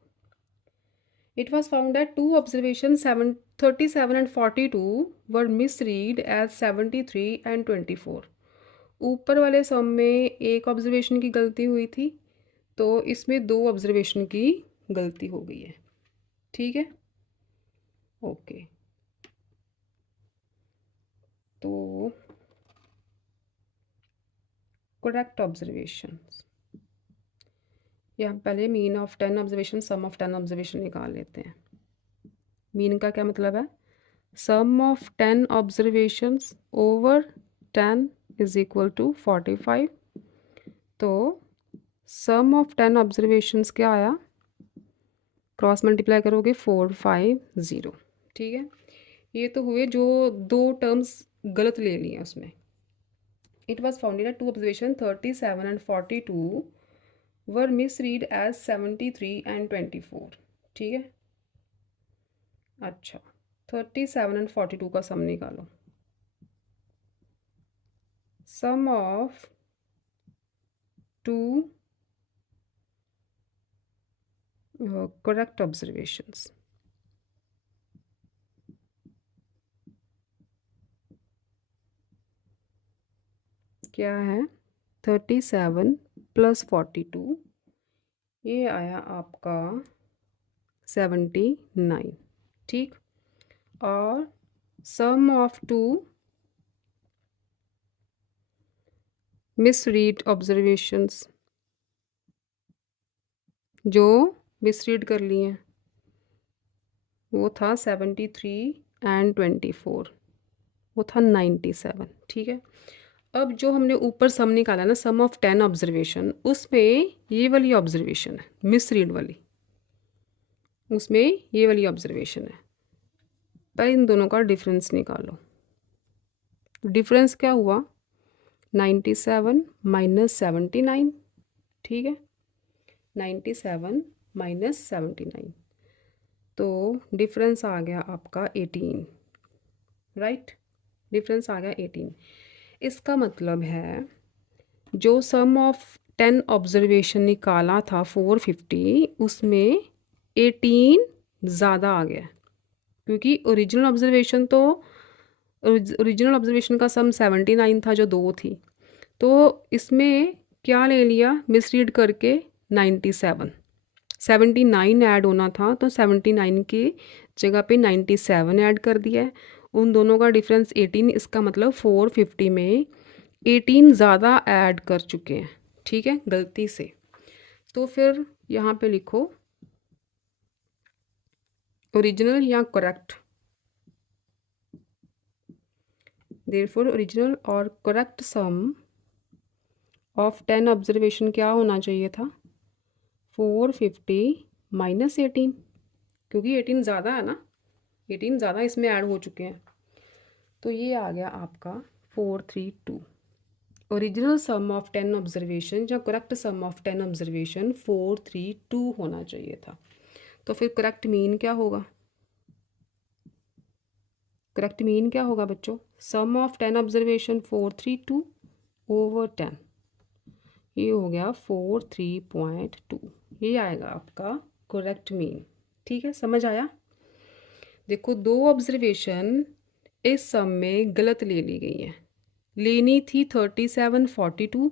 It was found that two observations 37 and 42 were misread as 73 and 24। ऊपर वाले सम में एक ऑब्जर्वेशन की गलती हुई थी, तो इसमें दो ऑब्जर्वेशन की गलती हो गई है, ठीक है। ओके, तो करेक्ट ऑब्जर्वेशंस, या हम पहले mean of 10 observation sum of 10 observation निकाल लेते हैं। मीन का क्या मतलब है? Sum of 10 observations over 10 is equal to 45। तो सम ऑफ 10 ऑब्जर्वेशंस क्या आया? क्रॉस मल्टीप्लाई करोगे 450, ठीक है। ये तो हुए जो दो टर्म्स गलत ले लिए उसमें। It was founded at two observation 37 and 42 were misread as 73 and 24, ठीक है। अच्छा, 37 एंड 42 का सम निकालो। सम ऑफ टू correct observations, क्या है? 37 प्लस 42, ये आया आपका 79, ठीक। और सम ऑफ टू मिसरीड ऑब्जर्वेशंस, जो मिसरीड कर लिए हैं, वो था 73 एंड 24, वो था 97, ठीक है। अब जो हमने ऊपर सम निकाला ना, सम ऑफ 10 ऑब्जर्वेशन, उसमें ये वाली ऑब्जर्वेशन है मिसरीड वाली, उसमें ये वाली ऑब्जर्वेशन है। पहले इन दोनों का डिफरेंस निकालो। डिफरेंस क्या हुआ? 97 माइनस 79, ठीक है। 97 माइनस 79, तो डिफरेंस आ गया आपका 18, राइट। डिफरेंस आ गया 18। इसका मतलब है जो सम ऑफ 10 ऑब्जर्वेशन निकाला था 450, उसमें 18 ज़्यादा आ गया, क्योंकि ओरिजिनल ऑब्जर्वेशन तो ओरिजिनल ऑब्जर्वेशन का सम 79 था जो 2 थी, तो इसमें क्या ले लिया मिसरीड करके 97, 79 ऐड होना था तो 79 की जगह पे 97 ऐड कर दिया है। उन दोनों का डिफरेंस 18, इसका मतलब 450 में 18 ज़्यादा ऐड कर चुके हैं, ठीक है, गलती से। तो फिर यहाँ पे लिखो ओरिजिनल या करेक्ट। देयरफॉर ओरिजिनल और करेक्ट सम ऑफ 10 ऑब्जर्वेशन क्या होना चाहिए था? 450 माइनस 18, क्योंकि 18 ज़्यादा है ना, 18 ज़्यादा इसमें ऐड हो चुके हैं। तो ये आ गया आपका 432। ओरिजिनल सम ऑफ 10 ऑब्जर्वेशन या करेक्ट सम ऑफ 10 ऑब्जर्वेशन 432 होना चाहिए था। तो फिर करेक्ट मीन क्या होगा? करेक्ट मीन क्या होगा बच्चों? सम ऑफ 10 ऑब्जर्वेशन 432 ओवर 10, ये हो गया 43.2, ये आएगा आपका करेक्ट मीन, ठीक है। समझ आया? देखो, दो ऑब्जर्वेशन इस सम में गलत ले ली गई हैं। लेनी थी 37 42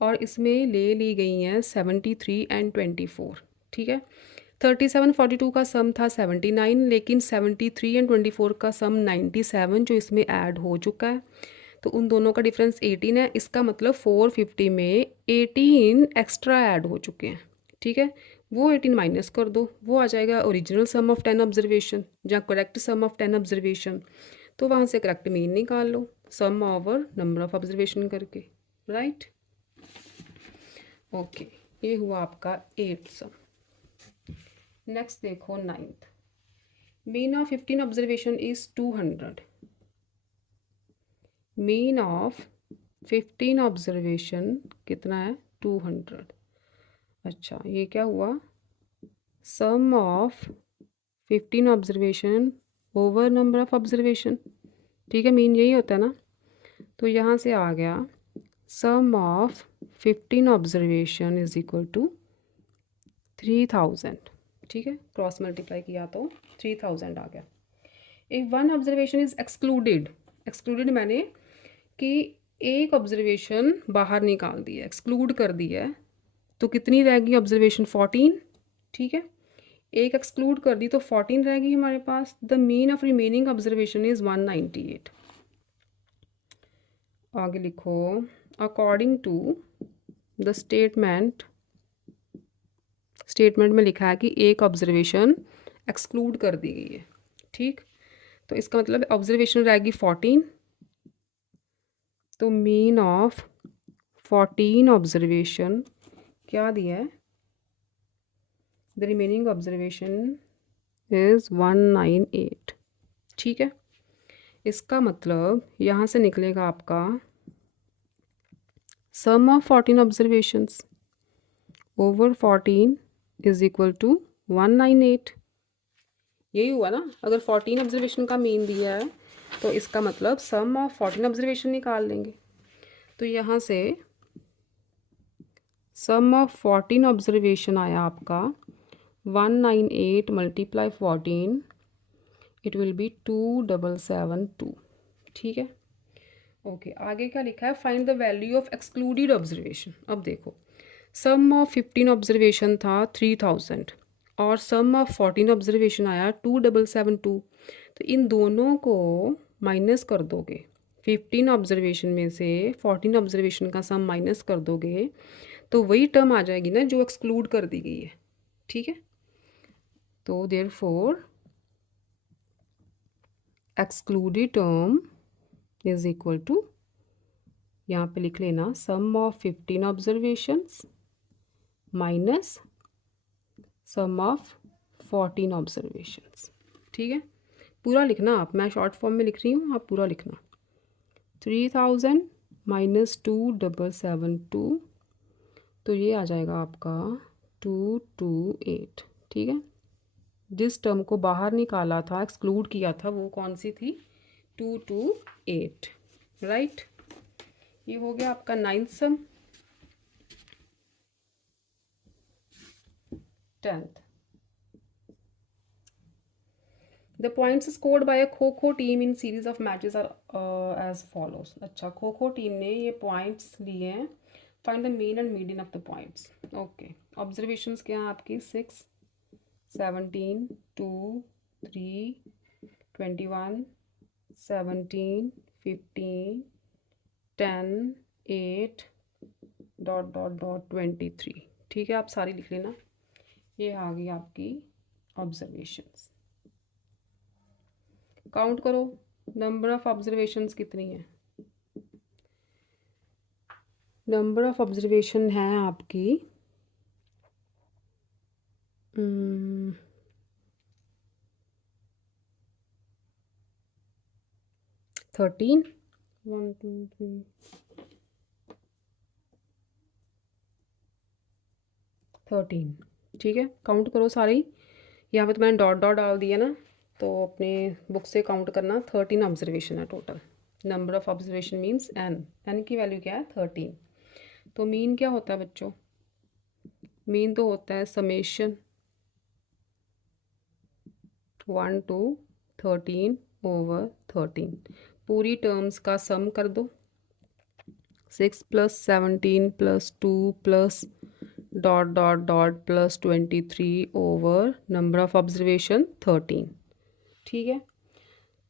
और इसमें ले ली गई हैं 73 एंड 24, ठीक है। 37 42 का सम था 79, लेकिन 73 एंड 24 का सम 97 जो इसमें ऐड हो चुका है। तो उन दोनों का डिफरेंस 18 है, इसका मतलब 450 में 18 एक्स्ट्रा ऐड हो चुके हैं, ठीक है। वो 18 माइनस कर दो, वो आ जाएगा ओरिजिनल सम ऑफ 10 ऑब्जर्वेशन या करेक्ट सम ऑफ 10 ऑब्जर्वेशन। तो वहाँ से करेक्ट मीन निकाल लो, sum over number of observation करके, राइट। ओके, ये हुआ आपका 8th सम। नेक्स्ट देखो 9th। Mean of 15 observation is 200। Mean of 15 observation कितना है? 200। अच्छा, ये क्या हुआ? Sum of 15 observation over number of observation, ठीक है, मीन यही होता है ना। तो यहाँ से आ गया sum of 15 observation is equal to 3000, ठीक है, क्रॉस मल्टीप्लाई किया तो 3000 आ गया। If one observation is excluded, excluded मैंने कि एक ऑब्जर्वेशन बाहर निकाल दी है, एक्सक्लूड कर दी है, तो कितनी रहेगी ऑब्जर्वेशन? 14, ठीक है। एक एक्सक्लूड कर दी तो 14 रहेगी हमारे पास। The mean of remaining observation is 198। आगे लिखो, according to the statement, statement में लिखा है कि एक ऑब्जर्वेशन एक्सक्लूड कर दी गई है, ठीक। तो इसका मतलब ऑब्जर्वेशन रहेगी 14, तो मीन ऑफ 14 ऑब्जर्वेशन क्या दिया है? द रिमेनिंग ऑब्जर्वेशन इज 198, ठीक है। इसका मतलब यहाँ से निकलेगा आपका sum of 14 observations over 14 is equal to 198। यही हुआ ना। अगर 14 ऑब्जर्वेशन का मीन दिया है तो इसका मतलब सम ऑफ 14 ऑब्जर्वेशन निकाल लेंगे। तो यहाँ से सम ऑफ 14 ऑब्जर्वेशन आया आपका 198 मल्टीप्लाई 14, इट विल बी 2772, ठीक है। ओके, आगे क्या लिखा है? Find the value of excluded observation. अब देखो, सम ऑफ 15 ऑब्जर्वेशन था 3000 और सम ऑफ 14 ऑब्जर्वेशन आया 2772। तो इन दोनों को माइनस कर दोगे, 15 ऑब्जर्वेशन में से 14 ऑब्जर्वेशन का सम माइनस कर दोगे तो वही टर्म आ जाएगी ना जो एक्सक्लूड कर दी गई है, ठीक है। तो therefore excluded term is equal to, यहाँ पे लिख लेना, sum of 15 observations minus sum of 14 observations, ठीक है। पूरा लिखना आप, मैं शॉर्ट फॉर्म में लिख रही हूँ, आप पूरा लिखना। 3000 माइनस 2772, तो ये आ जाएगा आपका 228, ठीक है। जिस टर्म को बाहर निकाला था, एक्सक्लूड किया था, वो कौन सी थी? 228, राइट। ये हो गया आपका 9th sum. 10th, the points scored by a kho kho team in series of matches are as follows. अच्छा, खो खो टीम ने ये पॉइंट्स लिए हैं। Find the mean and median of the points. Okay, observations क्या हैं आपकी? 6, 17, 2, 3, 21, 17, 15, 10, 8, डॉट डॉट डॉट 23, ठीक है। आप सारी लिख लेना। ये आ गई आपकी ऑब्जर्वेशंस। काउंट करो, नंबर ऑफ ऑब्जर्वेशंस कितनी है? नंबर ऑफ ऑब्जर्वेशन है आपकी 13, 1 2 3 13, ठीक है। काउंट करो सारे ही। यहाँ पे तो मैंने डॉट डॉट डाल दिया ना, तो अपने बुक से काउंट करना। 13 ऑब्जर्वेशन है total. Number of observation means n, n की वैल्यू क्या है? 13। तो मीन क्या होता है बच्चों? मीन तो होता है समेशन 1 to 13 ओवर 13। पूरी टर्म्स का सम कर दो, 6 + 17 + 2 plus dot dot dot plus 23 over number of observation 13, ठीक है।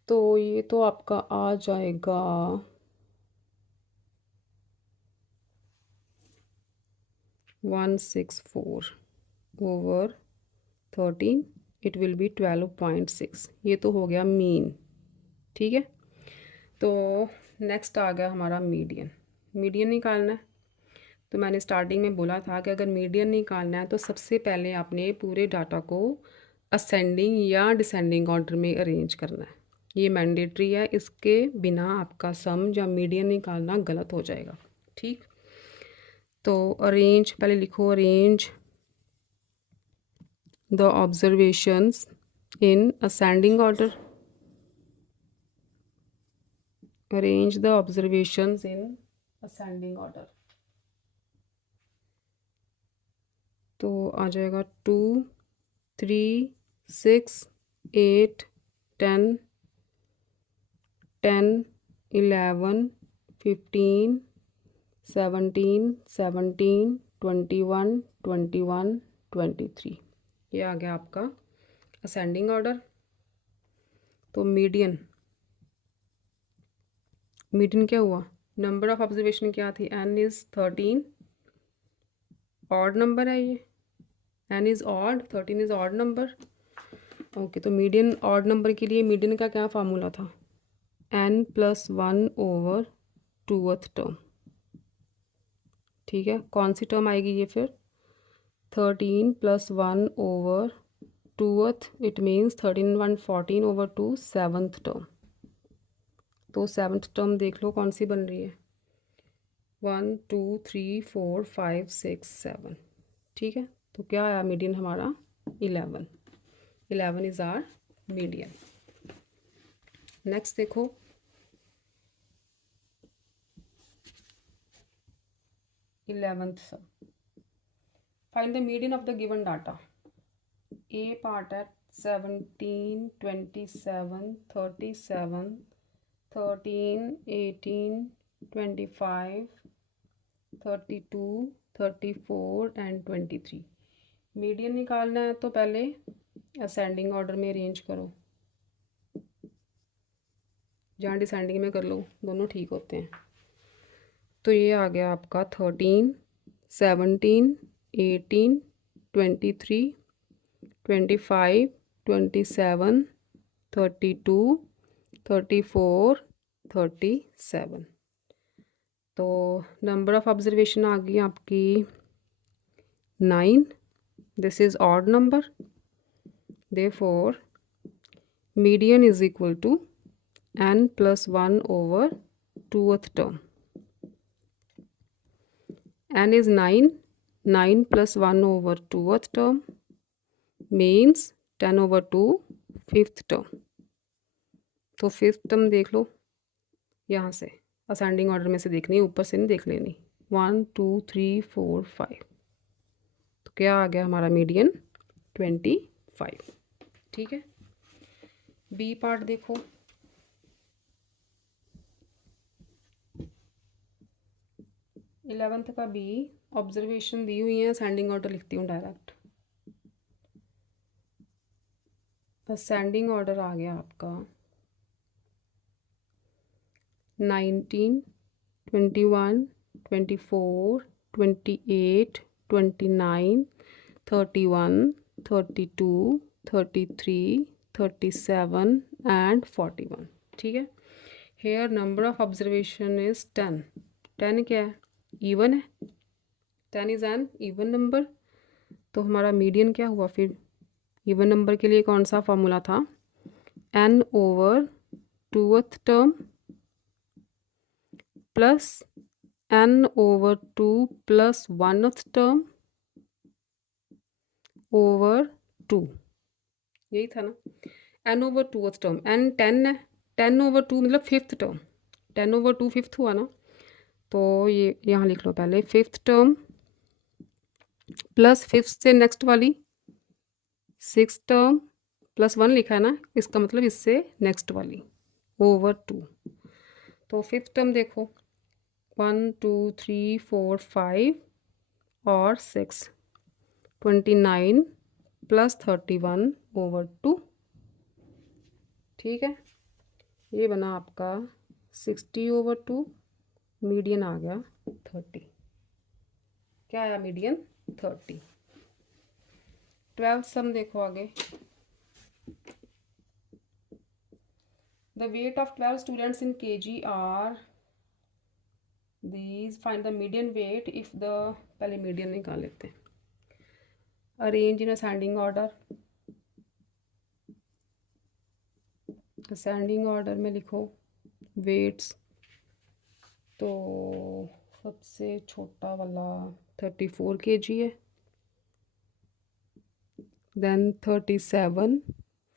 तो ये तो आपका आ जाएगा 164 ओवर 13 इट विल बी 12.6। ये तो हो गया मीन। ठीक है, तो नेक्स्ट आ गया हमारा मीडियन। मीडियन निकालना है, तो मैंने स्टार्टिंग में बोला था कि अगर मीडियन निकालना है तो सबसे पहले आपने पूरे डाटा को असेंडिंग या डिसेंडिंग ऑर्डर में अरेंज करना है। ये मैंडेटरी है, इसके बिना आपका सम या मीडियन निकालना गलत हो जाएगा। ठीक, तो अरेंज, पहले लिखो arrange the observations in ascending order. Arrange the observations in ascending order, तो आ जाएगा 2 3 6 8 10 10 11 15 17 17 21 21 23। ये आ गया आपका असेंडिंग ऑर्डर। तो मीडियन, मीडियन क्या हुआ, नंबर ऑफ ऑब्जर्वेशन क्या थी, n इज़ 13, ऑड नंबर है ये, n is odd, 13 is odd number. Okay, तो मीडियन ऑड नंबर के लिए मीडियन का क्या फार्मूला था, n+1 ओवर 2th टर्म। ठीक है, कौन सी टर्म आएगी ये फिर, 13+1 over 2th, it means 13 1 14 over 2 7th term. तो 7th टर्म देख लो कौन सी बन रही है, 1 2 3 4 5 6 7। ठीक है, तो क्या आया मीडियन हमारा 11। 11 इज़ आर मीडियन। नेक्स्ट देखो, eleventh sum, find the median of the given data. A part है 17 27 37 13 18 25 32 34 एंड 23। मीडियन निकालना है तो पहले असेंडिंग ऑर्डर में अरेंज करो, जहाँ डिसेंडिंग में कर लो, दोनों ठीक होते हैं। तो ये आ गया आपका 13 17 18 23 25 27 32 34 37। तो नंबर ऑफ ऑब्जर्वेशन आ गई आपकी 9। This is odd number, therefore median is equal to n+1 over 2th term. n is 9, 9+1 over 2th term means 10 over 2 5th term। तो 5th टर्म देख लो, यहाँ से असेंडिंग ऑर्डर में से देखनी है, ऊपर से नहीं देख लेनी। 1 2 3 4 5, तो क्या आ गया हमारा मीडियन 25। ठीक है, बी पार्ट देखो, इलेवेंथ का बी, ऑब्जर्वेशन दी हुई है, असेंडिंग ऑर्डर लिखती हूँ डायरेक्ट। असेंडिंग ऑर्डर आ गया आपका 19 21 24 28 29 31 32 33 37 एंड 41। ठीक है, here number of observation is 10। 10 क्या है, इवन है, 10 इज़ एन इवन नंबर। तो हमारा मीडियन क्या हुआ फिर, इवन नंबर के लिए कौन सा फॉर्मूला था, n over 2th term plus n over 2 plus 1th term over 2, यही था ना, n over 2th term, n 10 है, 10 ओवर 2 मतलब 5th टर्म, 10 ओवर 2 5th हुआ ना। तो ये यहाँ लिख लो पहले 5th टर्म प्लस 5th से नेक्स्ट वाली 6th टर्म प्लस 1 लिखा है ना, इसका मतलब इससे नेक्स्ट वाली ओवर 2। तो 5th टर्म देखो 1 2 3 4 5 और 6, 29 प्लस 31 ओवर 2। ठीक है, ये बना आपका 60 ओवर 2, मीडियन आ गया 30। क्या आया मीडियन 30। 12th सम देखो आगे। The weight of 12 students in KG are these, find the median weight if the, पहले मीडियन निकाल लेते हैं। Arrange in ascending order, ascending order में लिखो वेट्स। तो सबसे छोटा वाला 34 kg है, देन 37,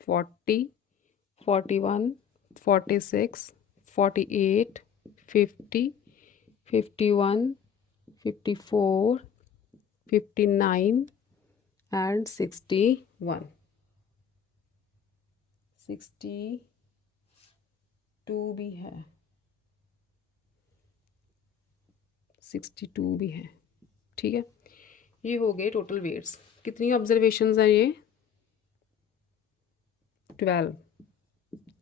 40, 41, 46, 48, 50, 51, 54, 59 एंड 61, 62 भी है, 62 भी है। ठीक है, ये हो गए टोटल वेट्स। कितनी ऑब्जर्वेशंस हैं ये? 12,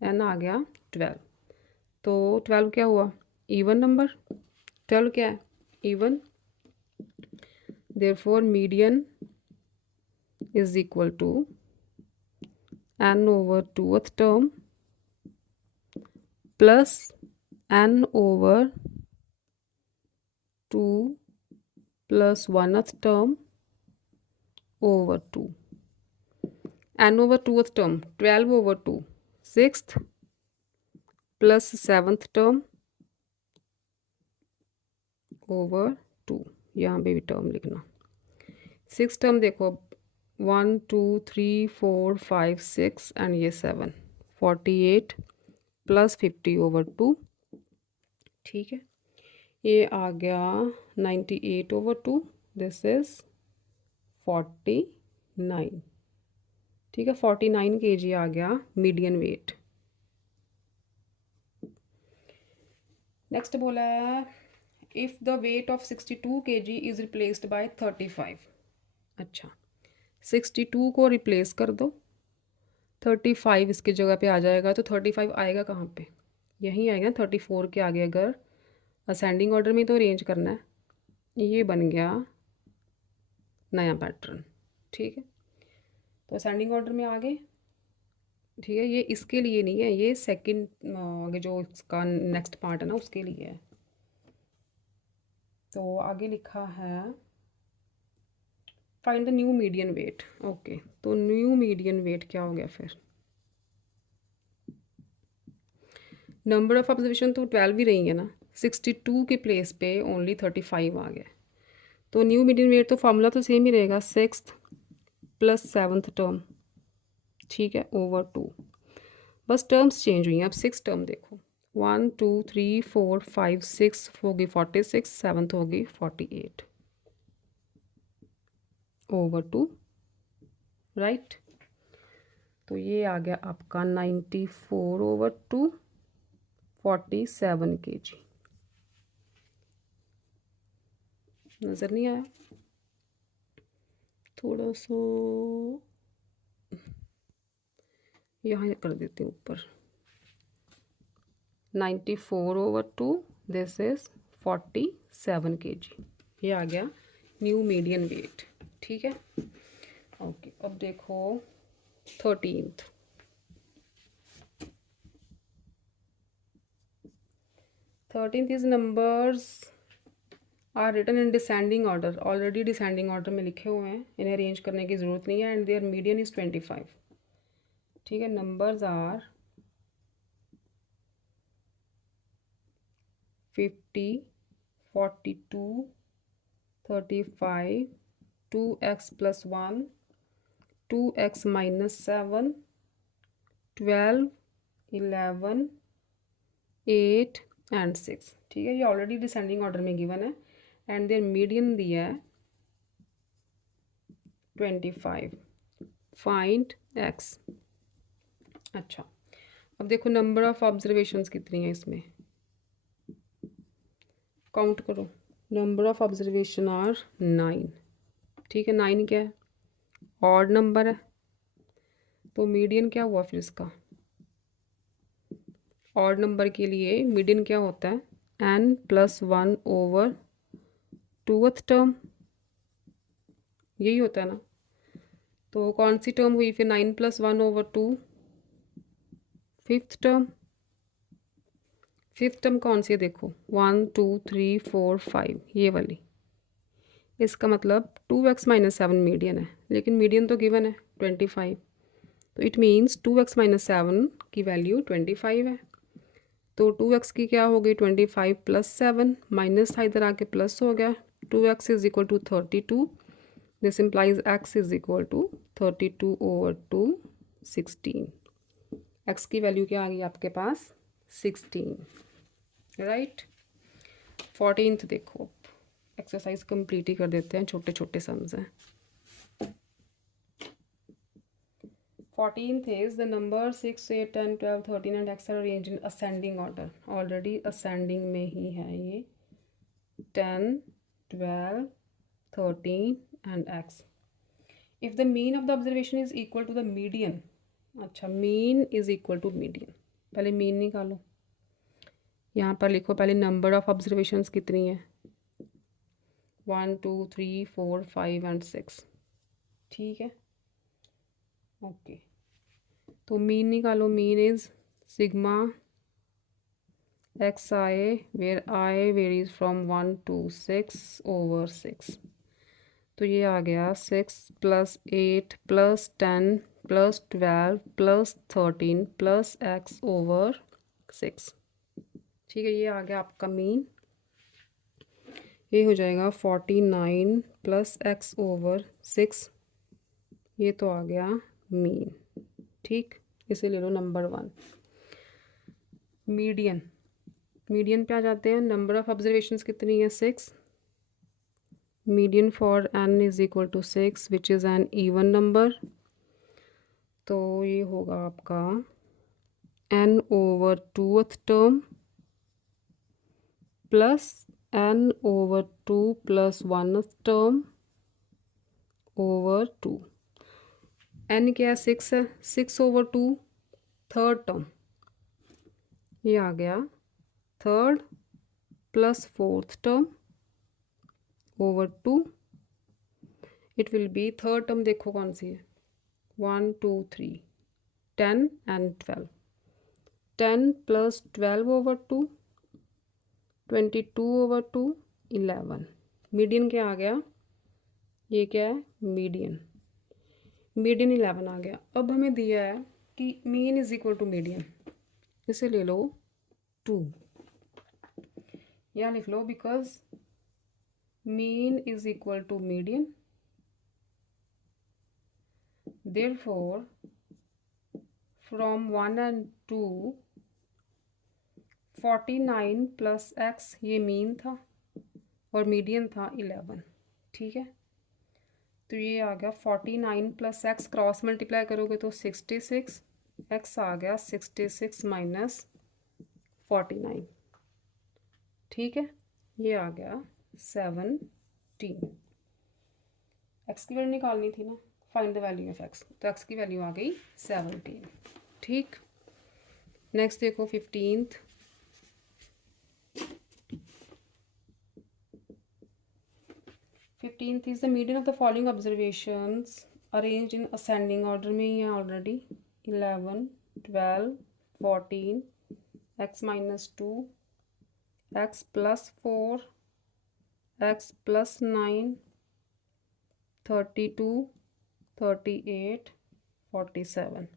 एन आ गया 12। तो 12 क्या हुआ? Even number. 12 क्या है? Even. Therefore median is equal to n over 2th term plus n over 2 plus 1th term over 2. n over 2th term 12 over 2, 6th plus 7th term over 2, यहाँ पे भी टर्म लिखना। 6th टर्म देखो 1 2 3 4 5 6 and ये 7, 48 plus 50 over 2। ठीक है, ये आ गया 98 over 2, दिस इज 49। ठीक है, 49 kg आ गया मीडियन वेट। नेक्स्ट बोला है if the weight of 62 kg is replaced by 35। अच्छा, 62 को रिप्लेस कर दो, 35 इसकी जगह पे आ जाएगा। तो 35 आएगा कहाँ पे? यहीं आएगा 34 के आगे। अगर असेंडिंग ऑर्डर में तो अरेंज करना है, ये बन गया नया पैटर्न। ठीक है, तो असेंडिंग ऑर्डर में आ गए। ठीक है, ये इसके लिए नहीं है, ये सेकंड आगे जो इसका नेक्स्ट पार्ट है ना उसके लिए है। तो आगे लिखा है find the new median weight. Okay, तो न्यू मीडियन वेट क्या हो गया फिर? नंबर ऑफ ऑब्जर्वेशन तो 12 ही रही है ना, 62 के प्लेस पे ओनली 35 आ गया। तो न्यू मीडियन वेट तो फॉर्मूला तो सेम ही रहेगा, 6th प्लस 7th टर्म। ठीक है, ओवर 2, बस टर्म्स चेंज हुई हैं। अब 6 टर्म देखो, 1 2 3 4 5 6 होगी 46, 7th होगी 48 ओवर 2, राइट। तो ये आ गया आपका 94 over 2, 47 kg। नज़र नहीं आया? थोड़ा सा यहाँ कर देती हूँ ऊपर। 94 over 2, दिस इज 47 kg। ये आ गया न्यू मीडियन वेट। ठीक है, ओके। अब देखो 13th। 13th is numbers are written in descending order. Already descending order में लिखे हुए हैं, इन्हें अरेंज करने की ज़रूरत नहीं है। And their median is 25। ठीक है, numbers are 50, 42, 35, 2x plus 1, 2x minus 7, 12, 11, 8 and 6। ठीक है, ये ऑलरेडी डिसेंडिंग ऑर्डर में गिवन है। एंड देयर मीडियन दिया है 25। Find x। अच्छा, अब देखो नंबर ऑफ ऑब्जर्वेशंस कितनी है इसमें, काउंट करो। Number of observation are 9। ठीक है, 9 क्या है? ऑड नंबर है। तो मीडियन क्या हुआ फिर इसका? ऑड नंबर के लिए मीडियन क्या होता है? n + 1 over 2th टर्म यही होता है ना। तो कौन सी टर्म हुई फिर 9 + 1/2, फिफ्थ टर्म। फिफ्थ टर्म कौन सी है देखो, 1 2 3 4 5 ये वाली। इसका मतलब 2x - 7 मीडियन है, लेकिन मीडियन तो गिवन है 25। तो इट मीन्स 2x - 7 की वैल्यू 25 है। तो 2x की क्या हो गई 25 + 7, माइनस था इधर आके प्लस हो गया। 2x = 32। This implies x = 32/2 16। x की वैल्यू क्या आ गई आपके पास 16, राइट। 14th देखो, एक्सरसाइज कंप्लीट ही कर देते हैं, छोटे छोटे सम्स हैं। 14th is the number 6 8 10 12 13 and x are arranged in ascending order। Already ascending में ही है ये, 10 12 13 and x। if the mean of the observation is equal to the median, अच्छा mean is equal to median, पहले mean निकालो। यहाँ पर लिखो पहले नंबर ऑफ ऑब्जर्वेशंस कितनी है, 1 2 3 4 5 and 6, ठीक है ओके। तो मीन निकालो, mean is sigma xi where i varies from 1 to 6/6। तो ये आ गया 6 + 8 + 10 + 12 + 13 + x/6, ठीक है। ये आ गया आपका मीन। ये हो जाएगा 49 + x/6, ये तो आ गया मीन, ठीक। इसे ले लो नंबर 1। मीडियन, मीडियन पे आ जाते हैं। नंबर ऑफ ऑब्जर्वेशंस कितनी है 6। Median for n = 6 which is an even number. तो ये होगा आपका n/2th term plus n/2 + 1th term over 2। n क्या है 6 है, 6/2 थर्ड टर्म, ये आ गया third plus fourth term over 2। It will be third term देखो कौन सी है, 1 2 3 10 and 12, 10 + 12/2 22/2 11। मीडियन क्या आ गया, ये क्या है मीडियन, मीडियन 11 आ गया। अब हमें दिया है कि mean is equal to median, इसे ले लो 2, यहाँ लिख लो because mean is equal to median, therefore from 1 and 2 49 + x ये मीन था और मीडियन था 11, ठीक है। तो ये आ गया 49 + x, क्रॉस मल्टीप्लाई करोगे तो 66, x आ गया 66 - 49, ठीक है। ये आ गया 17। x की वैल्यू निकालनी थी ना, find the value of x, तो x की वैल्यू आ गई 17, ठीक। नेक्स्ट देखो 15th। 15th is the median of the following observations arranged in ascending order में ही है already, 11 12 14 x - 2 x + 4 x + 9 32 38 47।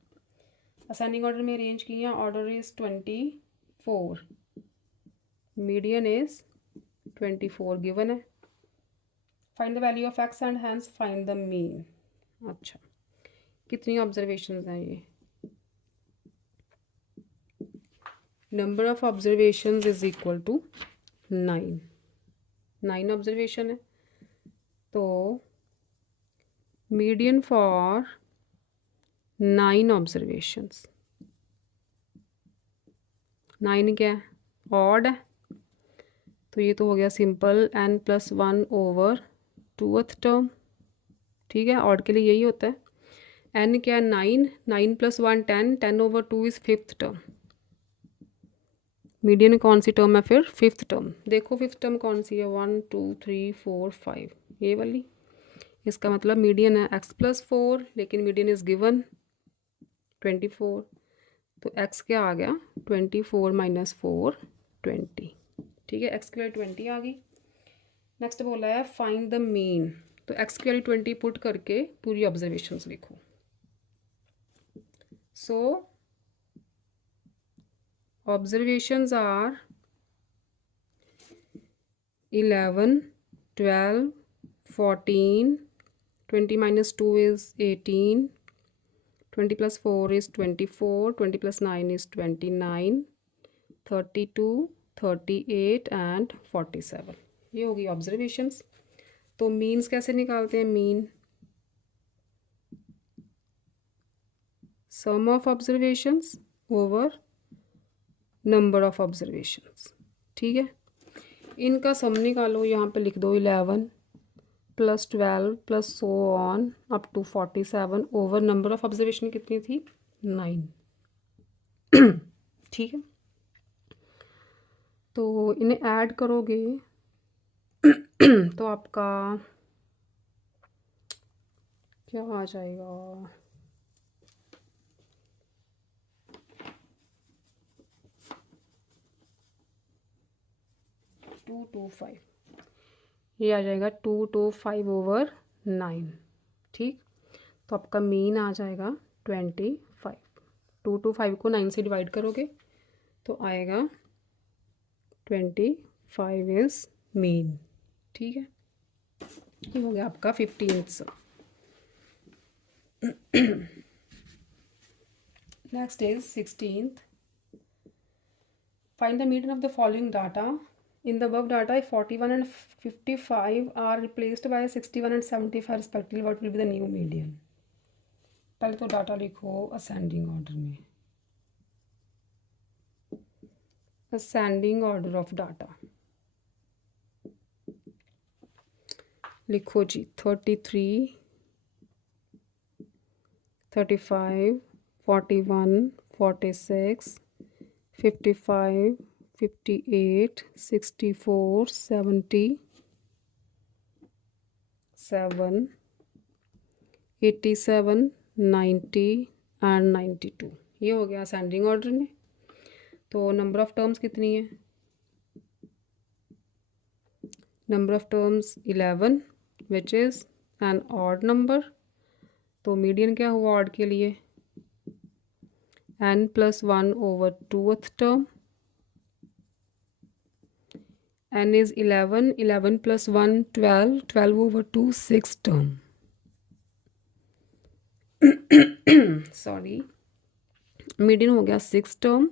Ascending order में अरेंज किया, order is 24, median is 24 given है। Find the value of x and hence find the mean. अच्छा कितनी observations हैं ये, number of observations is equal to 9, 9 observation है। तो मीडियन फॉर 9 ऑब्जर्वेशंस, 9 क्या है ऑड है, तो ये तो हो गया सिंपल n + 1/2th टर्म, ठीक है। ऑड के लिए यही होता है। n क्या है 9, 9 + 1 10, 10/2 इज़ फिफ्थ टर्म। मीडियन कौन सी टर्म है फिर फिफ्थ टर्म, देखो फिफ्थ टर्म कौन सी है 1 2 3 4 5 ये वाली, इसका मतलब मीडियन है x+4, लेकिन मीडियन इज़ गिवन 24, तो x क्या आ गया 24 माइनस 4 20। ठीक है, x की वैल्यू 20 आ गई। नेक्स्ट बोला है फाइंड द मीन, तो x की वैल्यू 20 पुट करके पूरी ऑब्जर्वेशंस लिखो। सो observations are 11, 12, 14, 20 minus 2 is 18, 20 plus 4 is 24, 20 plus 9 is 29, 32, 38 and 47। ये होगी ऑब्जर्वेशंस। तो मीन्स कैसे निकालते हैं? Mean sum of observations over number of observations. ठीक है, इनका सम निकालो, यहाँ पे लिख दो 11 plus 12 plus so on up to 47 over number of observation कितनी थी 9। ठीक है, तो इन्हें ऐड करोगे तो आपका क्या आ जाएगा? 225, ये आ जाएगा 225 ओवर 9। ठीक, तो आपका मीन आ जाएगा 25। 225 को 9 से डिवाइड करोगे तो आएगा 25 इज मीन। ठीक है, ये हो गया आपका 15th। Next is 16th। Find the median of the following data. In the above data, if 41 and 55 are replaced by 61 and 75 respectively, what will be the new median? पहले तो डाटा लिखो ascending order में, ascending order of data लिखो जी। 33, 35, 41, 46, 55, 58, 64, 77, 87, 90 and 92। ये हो गया ascending order में। तो नंबर ऑफ टर्म्स कितनी है? Number of terms 11 which is an odd number. तो मीडियन क्या हुआ ऑड के लिए? n+1 over 2th term. n is 11, 11 plus 1 12, 12 over 2 6th term। Sorry, median हो गया 6th टर्म।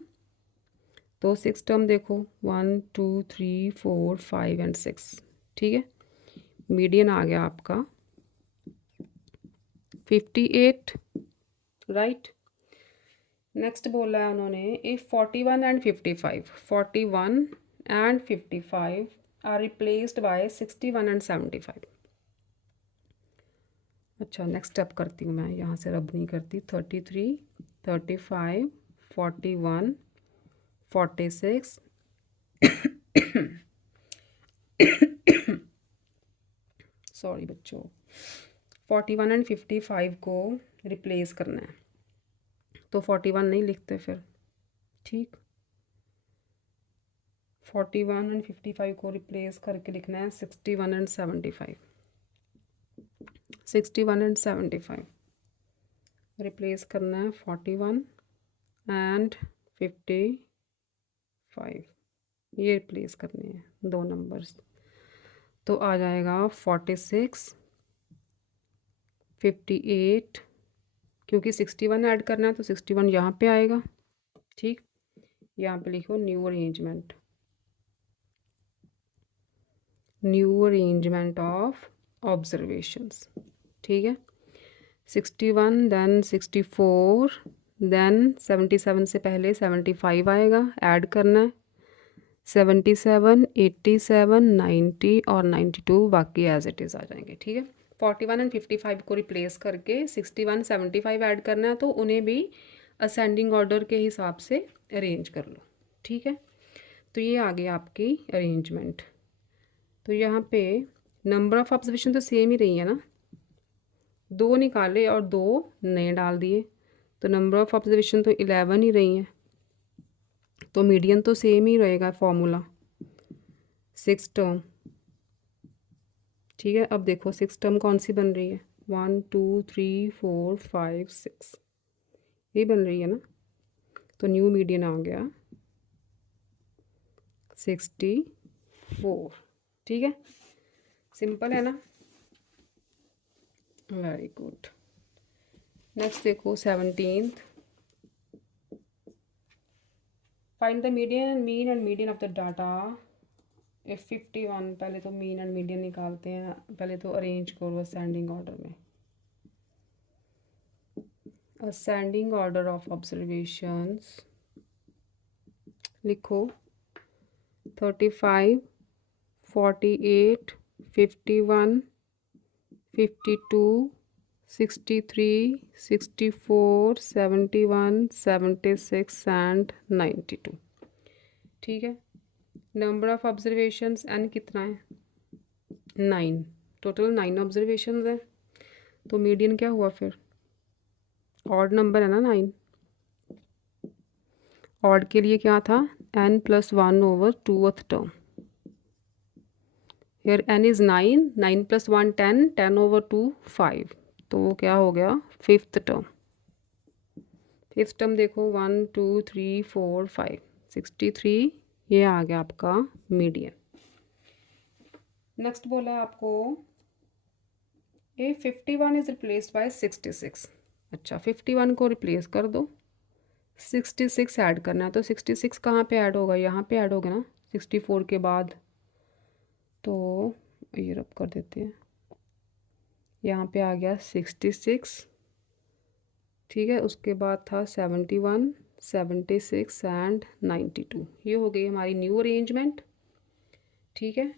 तो 6th टर्म देखो 1 2 3 4 5 एंड 6। ठीक है, मीडियन आ गया आपका 58। राइट, नेक्स्ट बोला है उन्होंने if 41 and 55, 41 and 55 are replaced by 61 and 75। अच्छा, नेक्स्ट स्टेप करती हूँ मैं, यहाँ से रब नहीं करती। 33, 35, 41, 46 सॉरी बच्चों, 41 एंड 55 को रिप्लेस करना है, तो 41 नहीं लिखते फिर। ठीक, 41 एंड 55 को रिप्लेस करके लिखना है 61 एंड 75। 61 एंड 75 रिप्लेस करना है 41 एंड 55, ये रिप्लेस करने हैं दो नंबर्स। तो आ जाएगा 46, 58, क्योंकि 61 ऐड करना है तो 61 यहाँ पे आएगा। ठीक, यहाँ पे लिखो new arrangement, new arrangement of observations. ठीक है, 61 देन 64 देन 77 से पहले 75 आएगा, ऐड करना है 77, 87, 90 और 92 बाकी एज इट इज़ आ जाएंगे। ठीक है, 41 एंड 55 को रिप्लेस करके 61, 75 ऐड करना है, तो उन्हें भी असेंडिंग ऑर्डर के हिसाब से अरेंज कर लो। ठीक है, तो ये आ गई आपकी अरेंजमेंट। तो यहाँ पे नंबर ऑफ़ ऑब्जर्वेशन तो सेम ही रही है ना, 2 निकाले और 2 नए डाल दिए, तो नंबर ऑफ़ ऑब्जर्वेशन तो 11 ही रही हैं, तो मीडियन तो सेम ही रहेगा फॉर्मूला 6 टर्म। ठीक है, अब देखो 6 टर्म कौन सी बन रही है, 1 2 3 4 5 6 ये बन रही है ना, तो न्यू मीडियन आ गया 64। ठीक है, सिंपल है ना, वेरी गुड। नेक्स्ट देखो 17th, find the median and mean and median of the data if 51। पहले तो मीन एंड मीडियन निकालते हैं, पहले तो अरेंज करो असेंडिंग ऑर्डर में। असेंडिंग ऑर्डर ऑफ ऑब्जर्वेशंस लिखो 35 48 51 52 63 64 71 76 एंड 92। ठीक है, नंबर ऑफ ऑब्जर्वेशंस एन कितना है, 9, टोटल 9 ऑब्जर्वेशंस है, तो मीडियन क्या हुआ फिर, ऑड नंबर है ना 9, ऑड के लिए क्या था n+1 over 2th term, here n is 9, 9 + 1 10, 10 over 2 5, तो वो क्या हो गया 5th टर्म। 5th टर्म देखो 1 2 3 4 5 63, ये आ गया आपका मीडियन। नेक्स्ट बोला है आपको ए 51 इज रिप्लेस्ड बाय 66। अच्छा 51 को रिप्लेस कर दो, 66 ऐड करना है, तो 66 कहाँ पे ऐड होगा, यहाँ पे ऐड होगा ना 64 के बाद, तो ये रब कर देते हैं, यहाँ पे आ गया 66। ठीक है, उसके बाद था 71 76 एंड 92, ये हो गई हमारी न्यू अरेंजमेंट। ठीक है,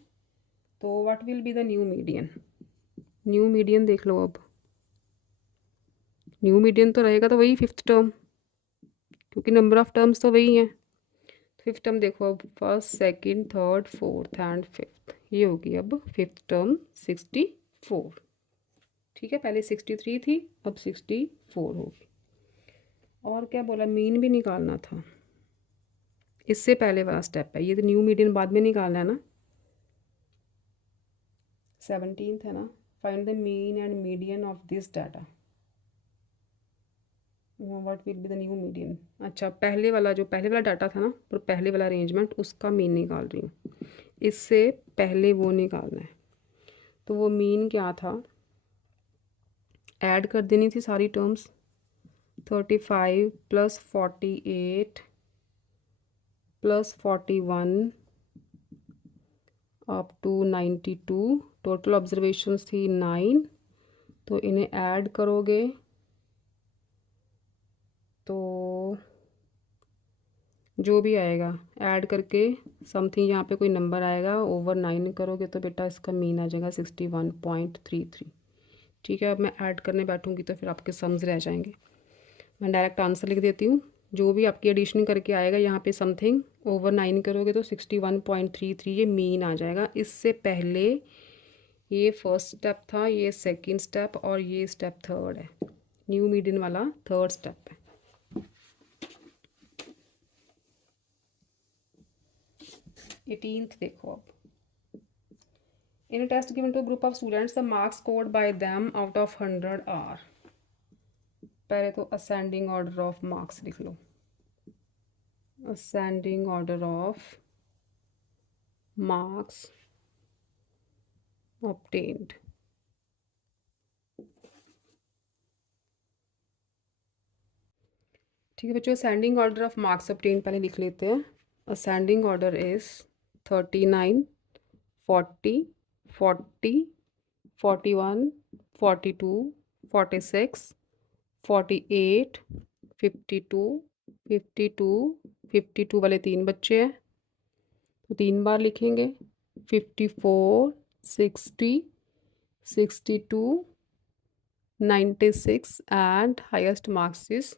तो what will be the new median, new median देख लो, अब न्यू मीडियन तो रहेगा तो वही 5th टर्म, क्योंकि नंबर ऑफ टर्म्स तो वही हैं। 5th टर्म देखो अब, first second third fourth and 5th, ये होगी अब 5th टर्म 64। ठीक है, पहले 63 थी, अब 64 होगी। और क्या बोला, मीन भी निकालना था, इससे पहले वाला स्टेप है, ये तो न्यू मीडियन बाद में निकालना है ना। 17th है ना, find the mean and median of this data, what will be the new median. अच्छा, पहले वाला जो पहले वाला डाटा था ना, पर पहले वाला अरेंजमेंट, उसका मीन निकाल रही हूँ, इससे पहले वो निकालना है, तो वो मीन क्या था, ऐड कर देनी थी सारी terms, 35 + 48 + 41 up to 92, total observations थी 9, तो इन्हें ऐड करोगे तो जो भी आएगा ऐड करके समथिंग, यहाँ पे कोई नंबर आएगा, ओवर 9 करोगे तो बेटा इसका मीन आ जाएगा 61.33। ठीक है, अब मैं ऐड करने बैठूंगी तो फिर आपके सम्स रह जाएंगे, मैं डायरेक्ट आंसर लिख देती हूँ, जो भी आपकी एडिशन करके आएगा यहाँ पे समथिंग ओवर 9 करोगे तो 61.33 ये मीन आ जाएगा। इससे पहले ये फर्स्ट स्टेप था, ये सेकंड स्टेप और ये स्टेप थर्ड है, न्यू मीडियन वाला थर्ड स्टेप है। 18th देखो अब, इन a test given to a group of students the marks scored by them out of 100 are, पहले तो असेंडिंग ऑर्डर ऑफ मार्क्स लिख लो, ascending order of marks obtained। ठीक है बच्चों, ascending order of marks obtained पहले लिख लेते हैं। असेंडिंग ऑर्डर इज 39 40 40 41 42 46 48 52 52 52 वाले 3 बच्चे हैं तो 3 बार लिखेंगे, 54 60 62 96 एंड हाईएस्ट मार्क्स इज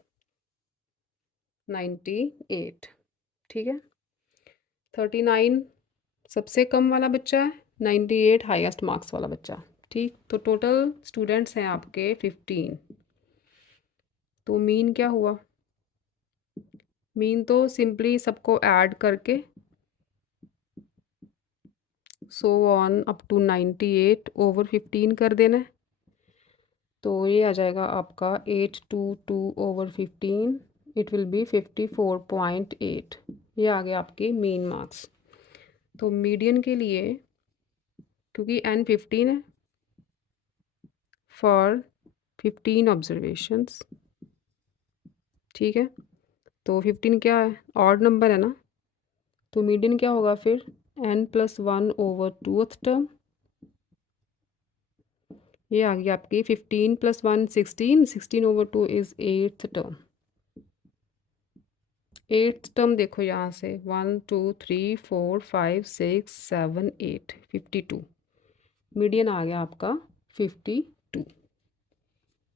98। ठीक है, 39 सबसे कम वाला बच्चा है, 98 हाईएस्ट मार्क्स वाला बच्चा। ठीक, तो टोटल स्टूडेंट्स हैं आपके 15। तो मीन क्या हुआ? मीन तो सिंपली सबको ऐड करके so on up to 98 over 15 कर देना है। तो ये आ जाएगा आपका 822 ओवर 15, इट विल बी 54.8। ये आ गया आपके मीन मार्क्स। तो मीडियन के लिए, क्योंकि n 15 है, फॉर 15 ऑब्जर्वेशंस, ठीक है। तो 15 क्या है? ऑड नंबर है ना, तो मीडियन क्या होगा फिर? n+1 over 2th term. ये आ गया आपकी 15 + 1 16, 16 over 2 is 8th term. 8th term देखो यहाँ से 1 2 3 4 5 6 7 8 52। मीडियन आ गया आपका 52।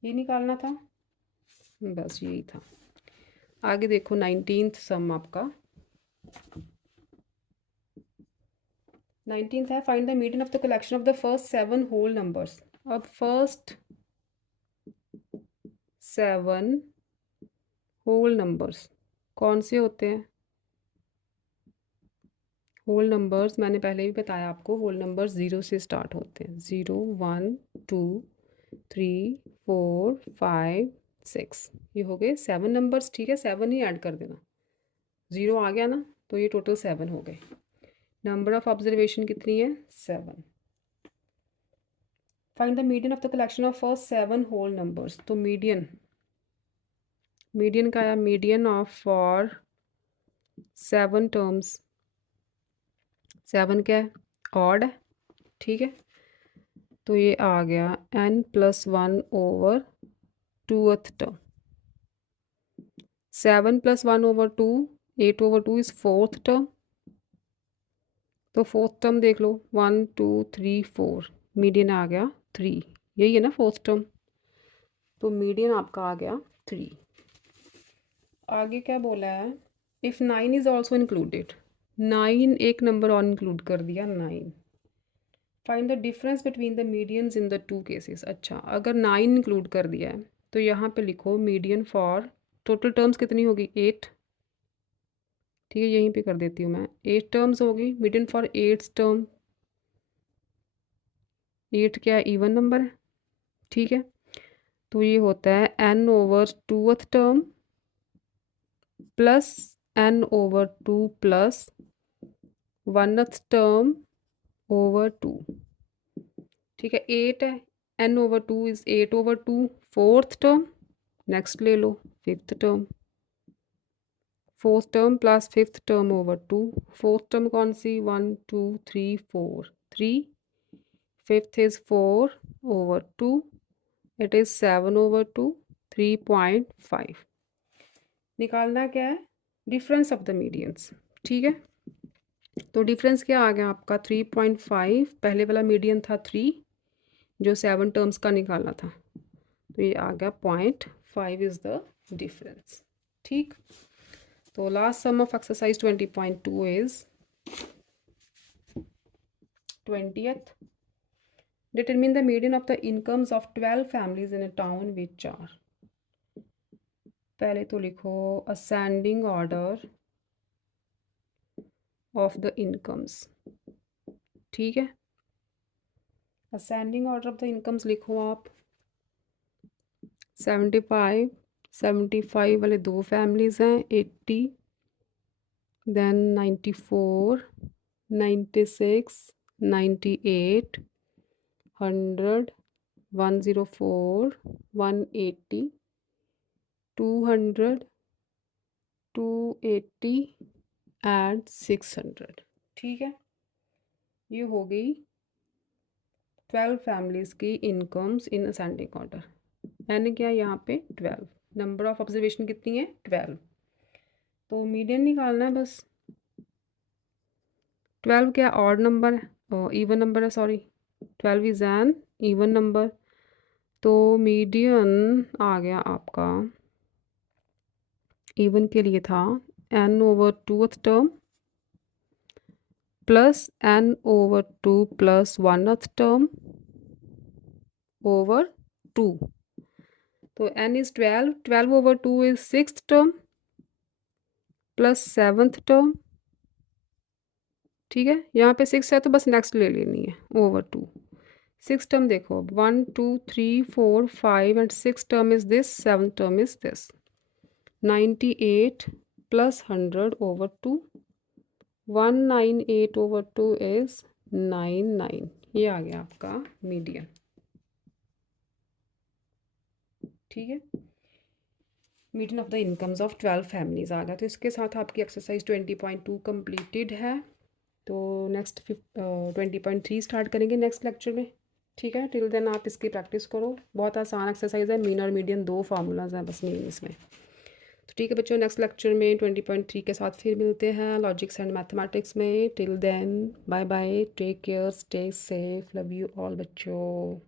ये निकालना था, बस यही था। आगे देखो 19th सम आपका। 19th है find the median of the collection of the first 7 whole numbers. अब फर्स्ट 7 होल नंबर्स कौन से होते हैं? होल नंबर्स मैंने पहले भी बताया आपको, होल नंबर्स 0 से स्टार्ट होते हैं। 0 1 2 3 4 5 6, ये हो गए 7 नंबर्स, ठीक है। 7 ही ऐड कर देना, 0 आ गया ना, तो ये टोटल 7 हो गए। नंबर ऑफ ऑब्जर्वेशन कितनी है? 7। Find the median of the collection of first 7 whole numbers. तो मीडियन का है, मीडियन ऑफ फॉर 7 टर्म्स। 7 क्या है? ऑड है, ठीक है। तो ये आ गया n+1 over 2th term. 7 + 1 over 2, 8 over 2 is 4th term. तो 4th टर्म देख लो, 1 2 3 4, मीडियन आ गया 3। यही है ना 4th टर्म, तो मीडियन आपका आ गया 3। आगे क्या बोला है? If 9 is also included. 9 एक नंबर और इंक्लूड कर दिया, 9। Find the difference between the medians in the 2 cases. अच्छा, अगर 9 इंक्लूड कर दिया है तो यहाँ पे लिखो मीडियन फॉर टोटल टर्म्स कितनी होगी? 8, ठीक है। यहीं पे कर देती हूँ मैं, 8 टर्म्स होगी। मीडियन फॉर 8th टर्म, 8 क्या है? इवन नंबर है, ठीक है। तो ये होता है n over 2th term plus n over 2 plus 1th term over 2, ठीक है। 8 है, n over 2 is 8 over 2, 4th term. Next ले लो 5th term, 4th term plus 5th term over 2। 4th term कौन सी? 1 2 3 4, 3। 5th is 4 over 2, it is 7 over 2, 3.5। निकालना क्या है? Difference of the medians, ठीक है। तो डिफरेंस क्या आ गया आपका? 3.5। पहले वाला मीडियन था 3, जो 7 टर्म्स का निकालना था, तो ये आ गया 0.5 इज़ द डिफरेंस, ठीक। तो last sum of exercise 20.2 is 20th। Determine the median of the incomes of 12 families in a town which are. पहले तो लिखो ascending order of the incomes, ठीक है। Ascending order of the incomes लिखो आप। 75 वाले 2 फैमिलीज हैं, 80, देन 94, 96, 98, 100, 104, 180, 200, 280 एंड 600, ठीक है। ये हो गई 12 फैमिलीज़ की incomes in ascending order. N क्या यहाँ पे? 12। नंबर ऑफ ऑब्जर्वेशन कितनी है? 12। तो मीडियन निकालना है बस। 12 क्या ऑड नंबर है? इवन नंबर है, sorry. 12 is an even number, तो मीडियन आ गया आपका, इवन के लिए था n over 2th term plus n over 2 plus 1th term over 2. तो n is 12, 12 over 2 is 6th term plus 7th term, ठीक है? यहाँ पे 6 है तो बस नेक्स्ट ले लेनी है, over 2. 6th term देखो, 1, 2, 3, 4, 5 and 6th term is this, 7th term is this. 98 plus 100 over 2. 198 over 2 is 99. ये आ गया आपका मीडियन, ठीक है? Median of the incomes of 12 families आ गया। तो इसके साथ आपकी एक्सरसाइज 20.2 कंप्लीटेड है। तो नेक्स्ट 20.3 स्टार्ट करेंगे नेक्स्ट लेक्चर में, ठीक है? टिल देन आप इसकी प्रैक्टिस करो, बहुत आसान एक्सरसाइज है। मीन और मीडियन 2 फार्मूलाज हैं बस मेन इसमें। तो ठीक है बच्चों, नेक्स्ट लेक्चर में 20.3 के साथ फिर मिलते हैं लॉजिक्स एंड मैथमेटिक्स में। Till then bye bye, take care, stay safe, love you all बच्चों।